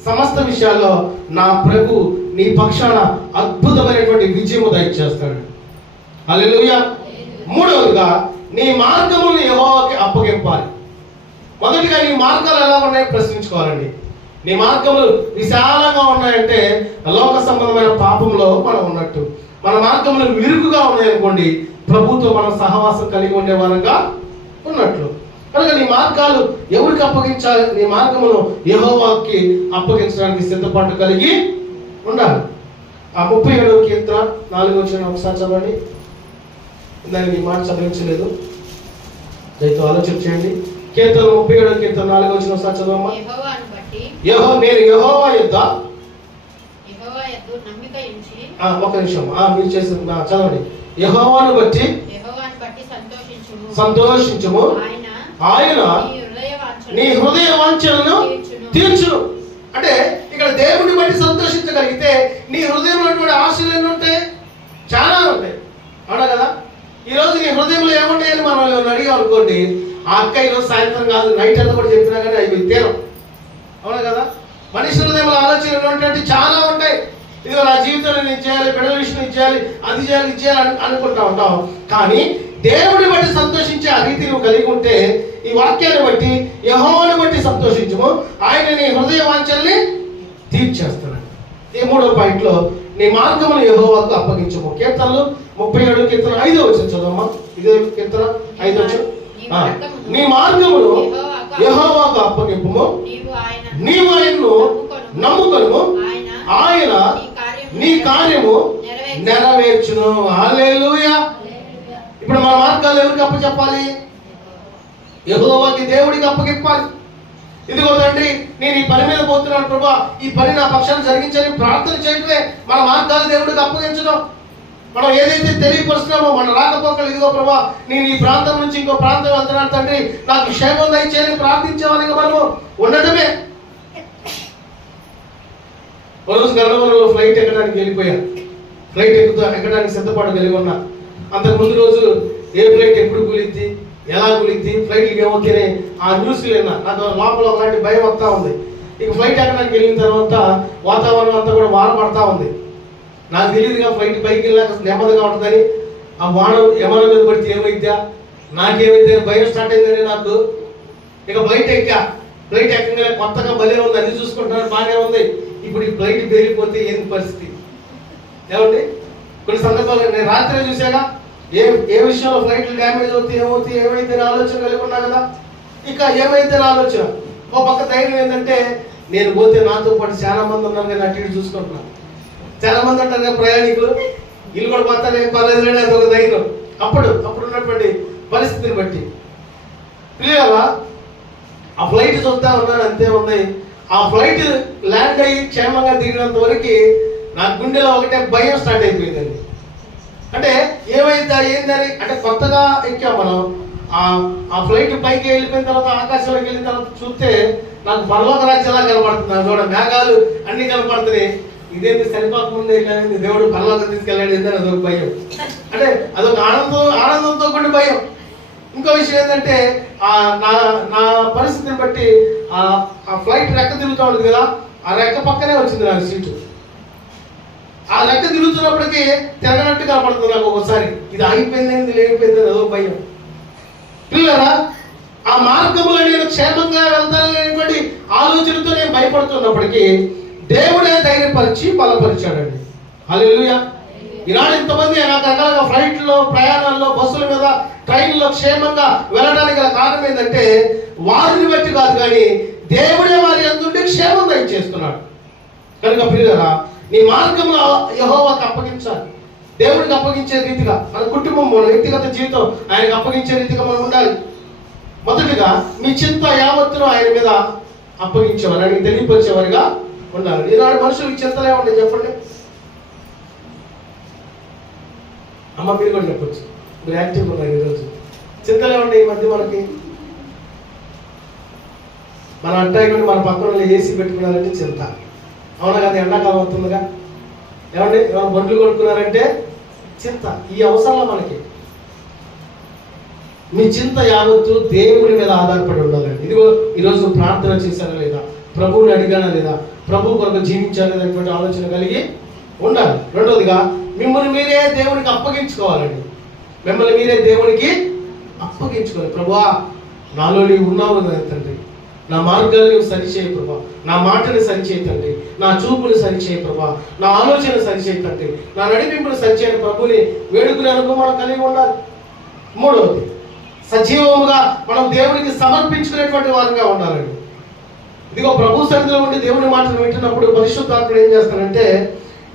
సమస్త విషయాల్లో నా ప్రభు నీ పక్షాన అద్భుతమైనటువంటి విజయము దయచేస్తాడు. హల్లెలూయా. మూడవదిగా నీ మార్గములను యెహోవాకి అప్పగింపాలి. మొదటిగా నీ మార్గాలు ఎలా ఉన్నాయో ప్రశ్నించుకోవాలండి. నీ మార్గములు విశాలంగా ఉన్నాయంటే లోక సంబంధమైన పాపంలో మనం ఉన్నట్టు. మన మార్గములు విరుకుగా ఉన్నాయనుకోండి, ప్రభుతో మనం సహవాసం కలిగి ఉండే వారంగా ఉన్నట్లు. కనుక నీ మార్గాలు ఎవరికి అప్పగించాలి? నీ మార్గమును యెహోవాకి అప్పగించడానికి సిద్ధపాటు కలిగి ఉండాలి. ఆ 37వ కీర్తన 4వ వచనం ఒకసారి చదవండి. దాన్ని నీ మాట చదివించలేదు, దయతో ఆలోచన చేయండి. కీర్తన 37వ కీర్తన 4వ వచనం ఒకసారి చదవమ్మా. నేను యెహోవా యొద్ద ఒక నిమిషం మీరు చేసిన చదవండి. యెహోవాను బట్టి సంతోషించుము, ఆయన నీ హృదయ వాంఛలను తీర్చును. అంటే ఇక్కడ దేవుడిని బట్టి సంతోషించగలిగితే నీ హృదయంలో ఉన్నటువంటి ఆశలు ఎన్ని ఉంటాయి? చాలా ఉంటాయి, అవునా కదా? ఈరోజు నీ హృదయంలో ఏముంటాయని మనం అడిగాం అనుకోండి, ఆ అక్క ఈరోజు సాయంత్రం కాదు నైట్ అంతా కూడా చెప్పినా కానీ అవి తీరం, అవునా కదా? మనిషి హృదయంలో ఆలోచనలు ఉన్నటువంటి చాలా ఉంటాయి. ఇదిగో నా జీవితంలో నేను చేయాలి, బిడ్డల విషయం ఇది చేయాలి, అది చేయాలి, ఇది చేయాలి అనుకుంటా ఉంటాం. కానీ దేవుడిని బట్టి సంతోషించే ఆ రీతి నువ్వు కలిగి ఉంటే, ఈ వాక్యాన్ని బట్టి యెహోవాను బట్టి సంతోషించము, ఆయన నీ హృదయ వాంఛల్ని తీర్చేస్తాడు. ఈ 3వ పాయింట్లో నీ మార్గమును యెహోవాకు అప్పగించము. కీర్తనలు 37 కీర్తన 5వ వచనం చదవమ్మా. ఇదే కీర్తన 5వ వచనం. నీ మార్గమును యెహోవాకు అప్పగింపుము, నీవు ఆయన్ను నమ్ముకొనుము, ఆయన నీ కార్యము నెరవేర్చును. హల్లెలూయా. ఇప్పుడు మన మార్గాలు ఎవరికి అప్పచెప్పాలి? యెహోవాకి, దేవుడికి అప్పగింపాలి. ఇదిగో తండ్రి, నేను ఈ పని మీద పోతున్నాను ప్రభా, ఈ పని నా పక్షాన్ని జరిగించని ప్రార్థన చేయడమే మన మార్గాలు దేవుడికి అప్పగించడం. మనం ఏదైతే తెలియపరుస్తున్నామో మన రాకపోకలు, ఇదిగో ప్రభా నేను ఈ ప్రాంతం నుంచి ఇంకో ప్రాంతం వెళ్తున్నాను తండ్రి, నాకు క్షేమం దయచేయని ప్రార్థించేవారికి మనము ఉండటమే. రోజు గన్నవరంలో ఫ్లైట్ ఎక్కడానికి వెళ్ళిపోయాను. ఫ్లైట్ ఎక్కడానికి సిద్ధపాటు కలిగి ఉన్నా. అంతకు ముందు రోజు ఏ ఫ్లైట్ ఎప్పుడు కూలిద్ది, ఎలా కూలిద్ది, ఫ్లైట్కి ఏమవుతాయి ఆ న్యూస్లు విన్నా. నాకు లోపల ఒకలాంటి భయం వస్తూ ఉంది. ఇక ఫ్లైట్ ఎక్కడానికి వెళ్ళిన తర్వాత వాతావరణం అంతా కూడా వాన పడతా ఉంది. నాకు తెలియదుగా ఫ్లైట్ పైకి వెళ్ళాక నెమ్మదిగా ఉంటుందని. ఆ వాన యమన మీద పడితే ఏమైద్దా, నాకేమైతే భయం స్టార్ట్ అయిందని నాకు. ఇక ఫ్లైట్ ఎక్కగానే కొత్తగా భలే ఉంది, అన్ని చూసుకుంటాను, బాగానే ఉంది. ఇప్పుడు ఈ ఫ్లైట్ పెరిగిపోతే ఏంటి పరిస్థితి? ఏమండి, కొన్ని సందర్భాలు నేను రాత్రి చూసాగా, ఏ విషయంలో ఫ్లైట్లు డ్యామేజ్ అవుతాయి, ఏమవుతాయి, ఏమైతే ఆలోచన కలిగి ఉన్నా కదా. ఇక ఏమైతే ఆలోచన, ఓ పక్క ధైర్యం ఏంటంటే నేను పోతే నాతో పాటు చాలా మంది ఉన్నారు కదా, అటు ఇటు చూసుకుంటున్నాను. చాలా మంది అంటారు కదా ప్రయాణికులు, ఇల్లు కూడా పోతాను ఏం పర్లేదు, అది ఒక ధైర్యం. అప్పుడు ఉన్నటువంటి పరిస్థితిని బట్టి పిల్లల ఆ ఫ్లైట్ చూస్తా ఉన్నాను, అంతే ఉంది. ఆ ఫ్లైట్ ల్యాండ్ అయ్యి క్షేమంగా దిగినంత వరకు నా గుండెలో ఒకటే భయం స్టార్ట్ అయిపోయిందండి. అంటే ఏమైందా ఏందని, అంటే కొత్తగా ఎక్కాం మనం. ఆ ఫ్లైట్ పైకి వెళ్ళిపోయిన తర్వాత ఆకాశంలోకి వెళ్ళిన తర్వాత చూస్తే నాకు పరలోక రాజ్యంలా కనపడుతుంది. చూడ మేఘాలు అన్ని కనపడుతున్నాయి. ఇదేంటి సరిపోకముందే దేవుడు పరలోకం తీసుకెళ్ళాడు ఏంటని అదొక భయం. అంటే అదొక ఆనందంతో కూడిన భయం. ఇంకో విషయం ఏంటంటే నా పరిస్థితిని బట్టి ఆ ఫ్లైట్ రెక్క తిరుగుతూ ఉంటుంది కదా, ఆ రెక్క పక్కనే వచ్చింది నాకు సీటు. ఆ రెక్క తిరుగుతున్నప్పటికీ తిరగనట్టు కనపడుతుంది నాకు ఒకసారి. ఇది ఆగిపోయింది, లేకపోయింది, అదో భయం. పిల్లరా, ఆ మార్గంలో నేను క్షేమంగా వెళ్తాననేటువంటి ఆలోచనతో నేను భయపడుతున్నప్పటికీ దేవుడే ధైర్యపరిచి బలపరిచాడండి. హల్లెలూయా. ఈనాడు ఇంతమంది రకరకాలుగా ఫ్లైట్లో, ప్రయాణాల్లో, బస్సుల మీద, ట్రైన్లో క్షేమంగా వెళ్ళడానికి గల కారణం ఏంటంటే వారిని బట్టి కాదు, కానీ దేవుడే వారి అందుండి క్షేమం దయచేస్తున్నాడు. కనుక ప్రియులారా, నీ మార్గంలో యెహోవాకు అప్పగించాలి. దేవుడికి అప్పగించే రీతిగా మన కుటుంబం, మన వ్యక్తిగత జీవితం ఆయనకు అప్పగించే రీతిగా మనం ఉండాలి. మొదటిగా మీ చింత యావత్తును ఆయన మీద అప్పగించేవారు, ఆయనకి తెలియపరిచేవారుగా ఉండాలి. ఈనాడు మనుషులకి చింతలే ఉంటాయి, చెప్పండి. అమ్మ మీరు కూడా చెప్పచ్చు, మీరు యాక్టివ్గా ఉన్నారు ఈరోజు. చింతలే ఉంటాయి ఈ మధ్య మనకి. మన అట్టాయి కూడా మన పక్కన ఏసీ పెట్టుకున్నారంటే చింత, అవునా కదా? ఎండాకాలం అవుతుందిగా, ఏమండి? ఎవరు బండ్లు కొనుక్కున్నారంటే చింత. ఈ అవసరంలో మనకి మీ చింత యావత్తు దేవుడి మీద ఆధారపడి ఉండాలండి. ఇదిగో ఈరోజు ప్రార్థన చేశానా లేదా, ప్రభువుని అడిగానా లేదా, ప్రభు కొరకు జీవించాలి అనేటువంటి ఆలోచన కలిగి ఉండాలి. రెండవదిగా మిమ్మల్ని మీరే దేవునికి అప్పగించుకోవాలండి. మిమ్మల్ని మీరే దేవునికి అప్పగించుకోవాలి. ప్రభువా, నాలో నీవు ఉన్నావు తండ్రి, నా మార్గాలు నీవు సరిచేయి ప్రభా, నా మాటని సరిచేయి తండ్రి, నా చూపుని సరిచేయి ప్రభా, నా ఆలోచన సరిచేయి తండ్రి, నా నడిపింపుని సరిచేయని ప్రభుని వేడుకునే అనుభవం మనం కలిగి ఉండాలి. మూడవది, సజీవముగా మనం దేవునికి సమర్పించుకునేటువంటి వారుగా ఉండాలండి. ఇదిగో ప్రభు సన్నిధిలో ఉండి దేవుని మాటలు వింటున్నప్పుడు పరిశుద్ధాత్ముడు ఏం చేస్తాడంటే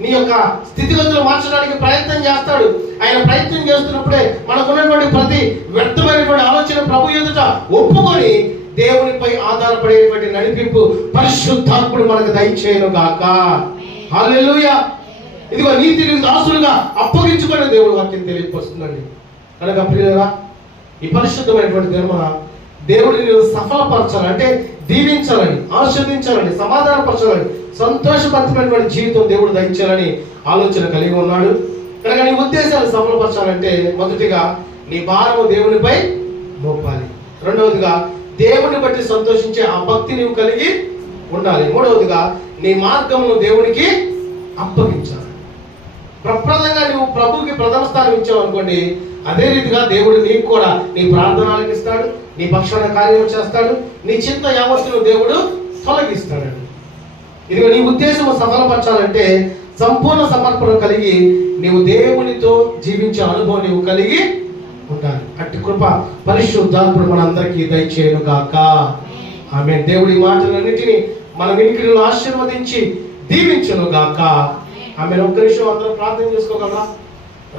నీ యొక్క స్థితిగతులు మార్చడానికి ప్రయత్నం చేస్తాడు. ఆయన ప్రయత్నం చేస్తున్నప్పుడే మనకున్నటువంటి ప్రతి వ్యర్థమైనటువంటి ఆలోచన ప్రభు ఎదుట ఒప్పుకొని దేవునిపై ఆధారపడేటువంటి నడిపింపు పరిశుద్ధాత్ముడు మనకు దయచేయను గాక. హల్లెలూయా. ఇదిగో నీతిని దాసులుగా అప్పగించుకునే దేవుడు వాక్యం తెలియపరుస్తుందండి. కనుక ప్రియులారా, ఈ పరిశుద్ధమైనటువంటి ధర్మ దేవుడిని సఫలపరచాలి, అంటే దీవించాలని, ఆశీర్వదించాలని, సమాధానపరచాలని, సంతోషపరచమైనటువంటి జీవితం దేవుడు దయచేయాలని ఆలోచన కలిగి ఉన్నాడు. కనుక నీ ఉద్దేశాలు సఫలపరచాలంటే మొదటిగా నీ భారము దేవునిపై మోపాలి. రెండవదిగా దేవుని బట్టి సంతోషించే ఆ భక్తి నీవు కలిగి ఉండాలి. మూడవదిగా నీ మార్గమును దేవునికి అప్పగించాలి. ప్రప్రదంగా నువ్వు ప్రభుకి ప్రథమ స్థానం ఇచ్చావు అనుకోండి, అదే రీతిగా దేవుడు నీకు కూడా నీ ప్రార్థనలకు ఇస్తాడు, నీ పక్షాన కార్యం చేస్తాడు, నీ చింత యావత్తును దేవుడు తొలగిస్తాడండి. ఇదిగో నీ ఉద్దేశం సఫలపరచాలంటే సంపూర్ణ సమర్పణ కలిగి నీవు దేవునితో జీవించే అనుభవం నీవు కలిగి ఉండాలి. అట్టి కృప పరిశుద్ధాత్ముడు మనందరికీ దయచేయను గాక. ఆమేన్. దేవుడి మాటలన్నిటినీ మన వినికిడిలో ఆశీర్వదించి దీవించును గాక. ఆమేన్. ఒక్క నిమిషం అందరూ ప్రార్థన చేసుకోగలరా?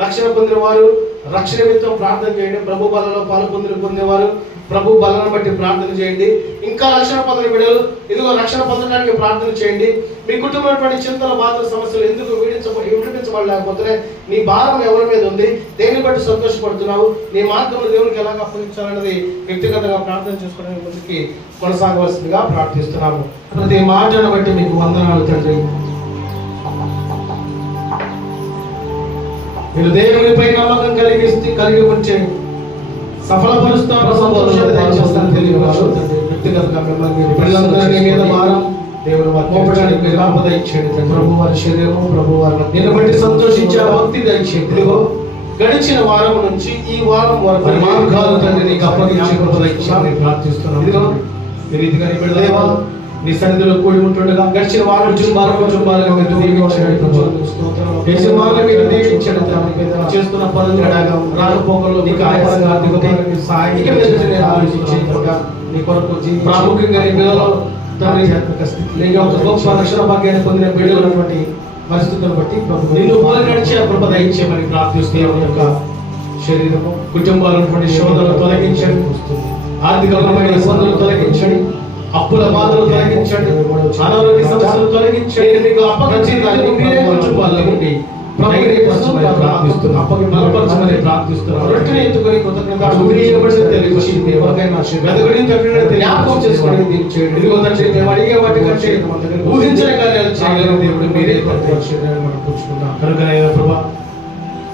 రక్షణ పొందిన వారు రక్షణ నిమిత్తం ప్రార్థన చేయండి. ప్రభు బలలో పాలు పొందేవారు ప్రభు బలను బట్టి ప్రార్థన చేయండి. ఇంకా రక్షణ పొందిన బిడ్డలు ఇదిగో రక్షణ పొందడానికి ప్రార్థన చేయండి. మీ కుటుంబం చింతల బాధల సమస్యలు ఎందుకు విడిపించబడలేకపోతే నీ భారం ఎవరి మీద ఉంది, దేని బట్టి సంతోషపడుతున్నావు, నీ మార్గంలో దేవునికి ఎలాగ అప్పగించాలన్నది వ్యక్తిగతంగా ప్రార్థన చేసుకోవడానికి ముందుకి కొనసాగవలసిందిగా ప్రార్థిస్తున్నాము. ప్రతి మాటను బట్టి మీకు వందనాలు తండ్రి. మీరు దేవునిపై నమ్మకం కలిగి ఉంచే సఫలపరుస్తారు, వ్యక్తిగతంగా మిమ్మల్ని పిల్లలందరి మీద భారం దేవుడు మోపడానికి మీరు ఆపద ఇచ్చేయండి. ప్రభు వారి శరీరము, ప్రభు వారిని నిన్ను బట్టి సంతోషించే భక్తి దయచేయండి. ఇదిగో గడిచిన వారం నుంచి ఈ వారం వరకు మార్గాలు తండ్రి నీకు అప్పగించే కృప దయచేయమని ప్రార్థిస్తున్నాను. ఇదిగో ఈ రీతిగా నీ బిడ్డలేవా నీ సన్నిధిలో కూడి ఉంటుండగా గడిచిన వారం కుటుంబాలుగా మీరు దీవించండి. మీరు దీవించండి. చేస్తున్న పనులు రాకపోకల్లో నీకు ఆయాసంగా ఆలోచించి నీ కొరకు ప్రాముఖ్యంగా నీ పిల్లలు గొప్ప రక్షణ భాగ్యాన్ని పొందిన బిడ్డలైనటువంటి పరిస్థితులను బట్టి నిన్ను పోలి నడిచే కృప దయచేయమని ప్రార్థిస్తూ యొక్క శరీరము కుటుంబాలైనటువంటి శోధనలు తొలగించండి, ఆర్థికపరమైన ఇబ్బందులు తొలగించండి, అప్పుల బాధలు తొలగించండి, అనారోగ్య సమస్యలు తొలగించండి. మీకు అప్పగించి మీరే కుటుంబాల్లో ఉండి బలపరచమని ప్రార్థిస్తున్నాను. రొట్టెని ఎత్తుకొని జ్ఞాపకం చేసుకొని దీవించండి. ఇదిగో తండ్రి మేము అడిగే వాటి కంటే ఊహించిన కార్యాలు చేయగలిగిన దేవుడు మీరే పుచ్చుకున్నాం. కనుక ప్రభా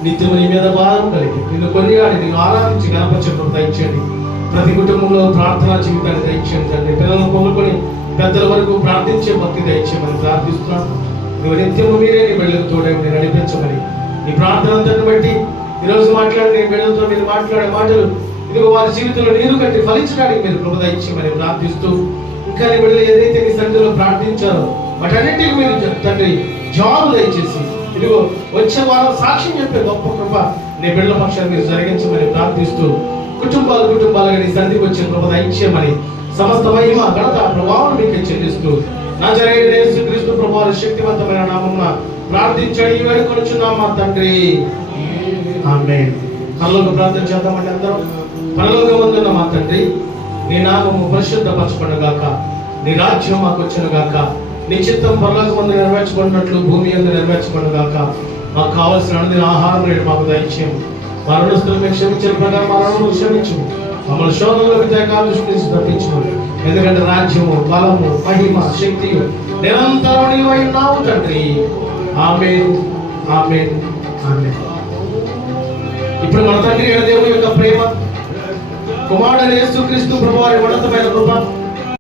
నిత్యము నీ మీద భారం కలిగి నిన్ను కొనియాడి నిన్ను ఆరాధించి గణపరిచే దయచేయండి. ప్రతి కుటుంబంలో ప్రార్థనా జీవితాన్ని దయచేయండి తండ్రి. పిల్లలను కొనుక్కొని పెద్దల వరకు ప్రార్థించే భక్తి దయచేయమని ప్రార్థిస్తున్నాను. నువ్వు నిత్యము మీరే నీ బిడ్డలకు తోడేమని నడిపించమని నీ ప్రార్థన అంతటిని బట్టి ఈరోజు మాట్లాడి నీ బిడ్డలతో మీరు మాట్లాడే మాటలు ఇదిగో వారి జీవితంలో నీరు కట్టి ఫలించడానికి మీరు కృప దయచేయమని ప్రార్థిస్తూ ఇంకా నీ బిడ్డలు ఏదైతే నీ సన్నిధిలో ప్రార్థించారో వాటన్నింటికి మీరు తండ్రి జవాబు దయచేసి ఇదిగో వచ్చే వారం సాక్ష్యం చెప్పే గొప్ప కృప నీ బిడ్డల పక్షాన్ని మీరు జరిగించమని ప్రార్థిస్తూ కుటుంబాలుగా నీ సన్నిధికి వచ్చిన కృప దయచేయమని సమస్త మహిమ ఘనత ప్రభావం మీకు చెల్లిస్తూ నజరేయుడైన యేసుక్రీస్తు ప్రభువారి శక్తివంతమైన నామమున ప్రార్థించండి వేడుకొనుచున్నాం మా తండ్రి ఆమేన్. పరలోక ప్రార్థన చేద్దామండి అందరం. పరలోకమందున్న మా తండ్రి, నీ నామము పరిశుద్ధపరచబడును గాక, నీ రాజ్యం మాకు వచ్చును గాక, నీ చిత్తం పరలోకమందు నెరవేర్చబడినట్లు భూమి యందు నెరవేర్చబడును గాక. మాకు కావలసిన అనుదిన ఆహారం నేడు మాకు దయచేయము. మా రుణస్తులు మేము క్షమించిన ప్రకారం మా రుణములు క్షమించు. మమ్మల్ని శోధనలోకి తప్పించు తప్పించు. ఎందుకంటే రాజ్యము, బలము, మహిమ, శక్తి నిరంతరం నీవై ఉన్నావు తండ్రి. ఆమేన్, ఆమేన్, ఆమేన్. ఇప్పుడు మన తండ్రి అయిన దేవుని యొక్క ప్రేమ, కుమారుడైన యేసుక్రీస్తు ప్రభువారి ఉన్నతమైన కృప,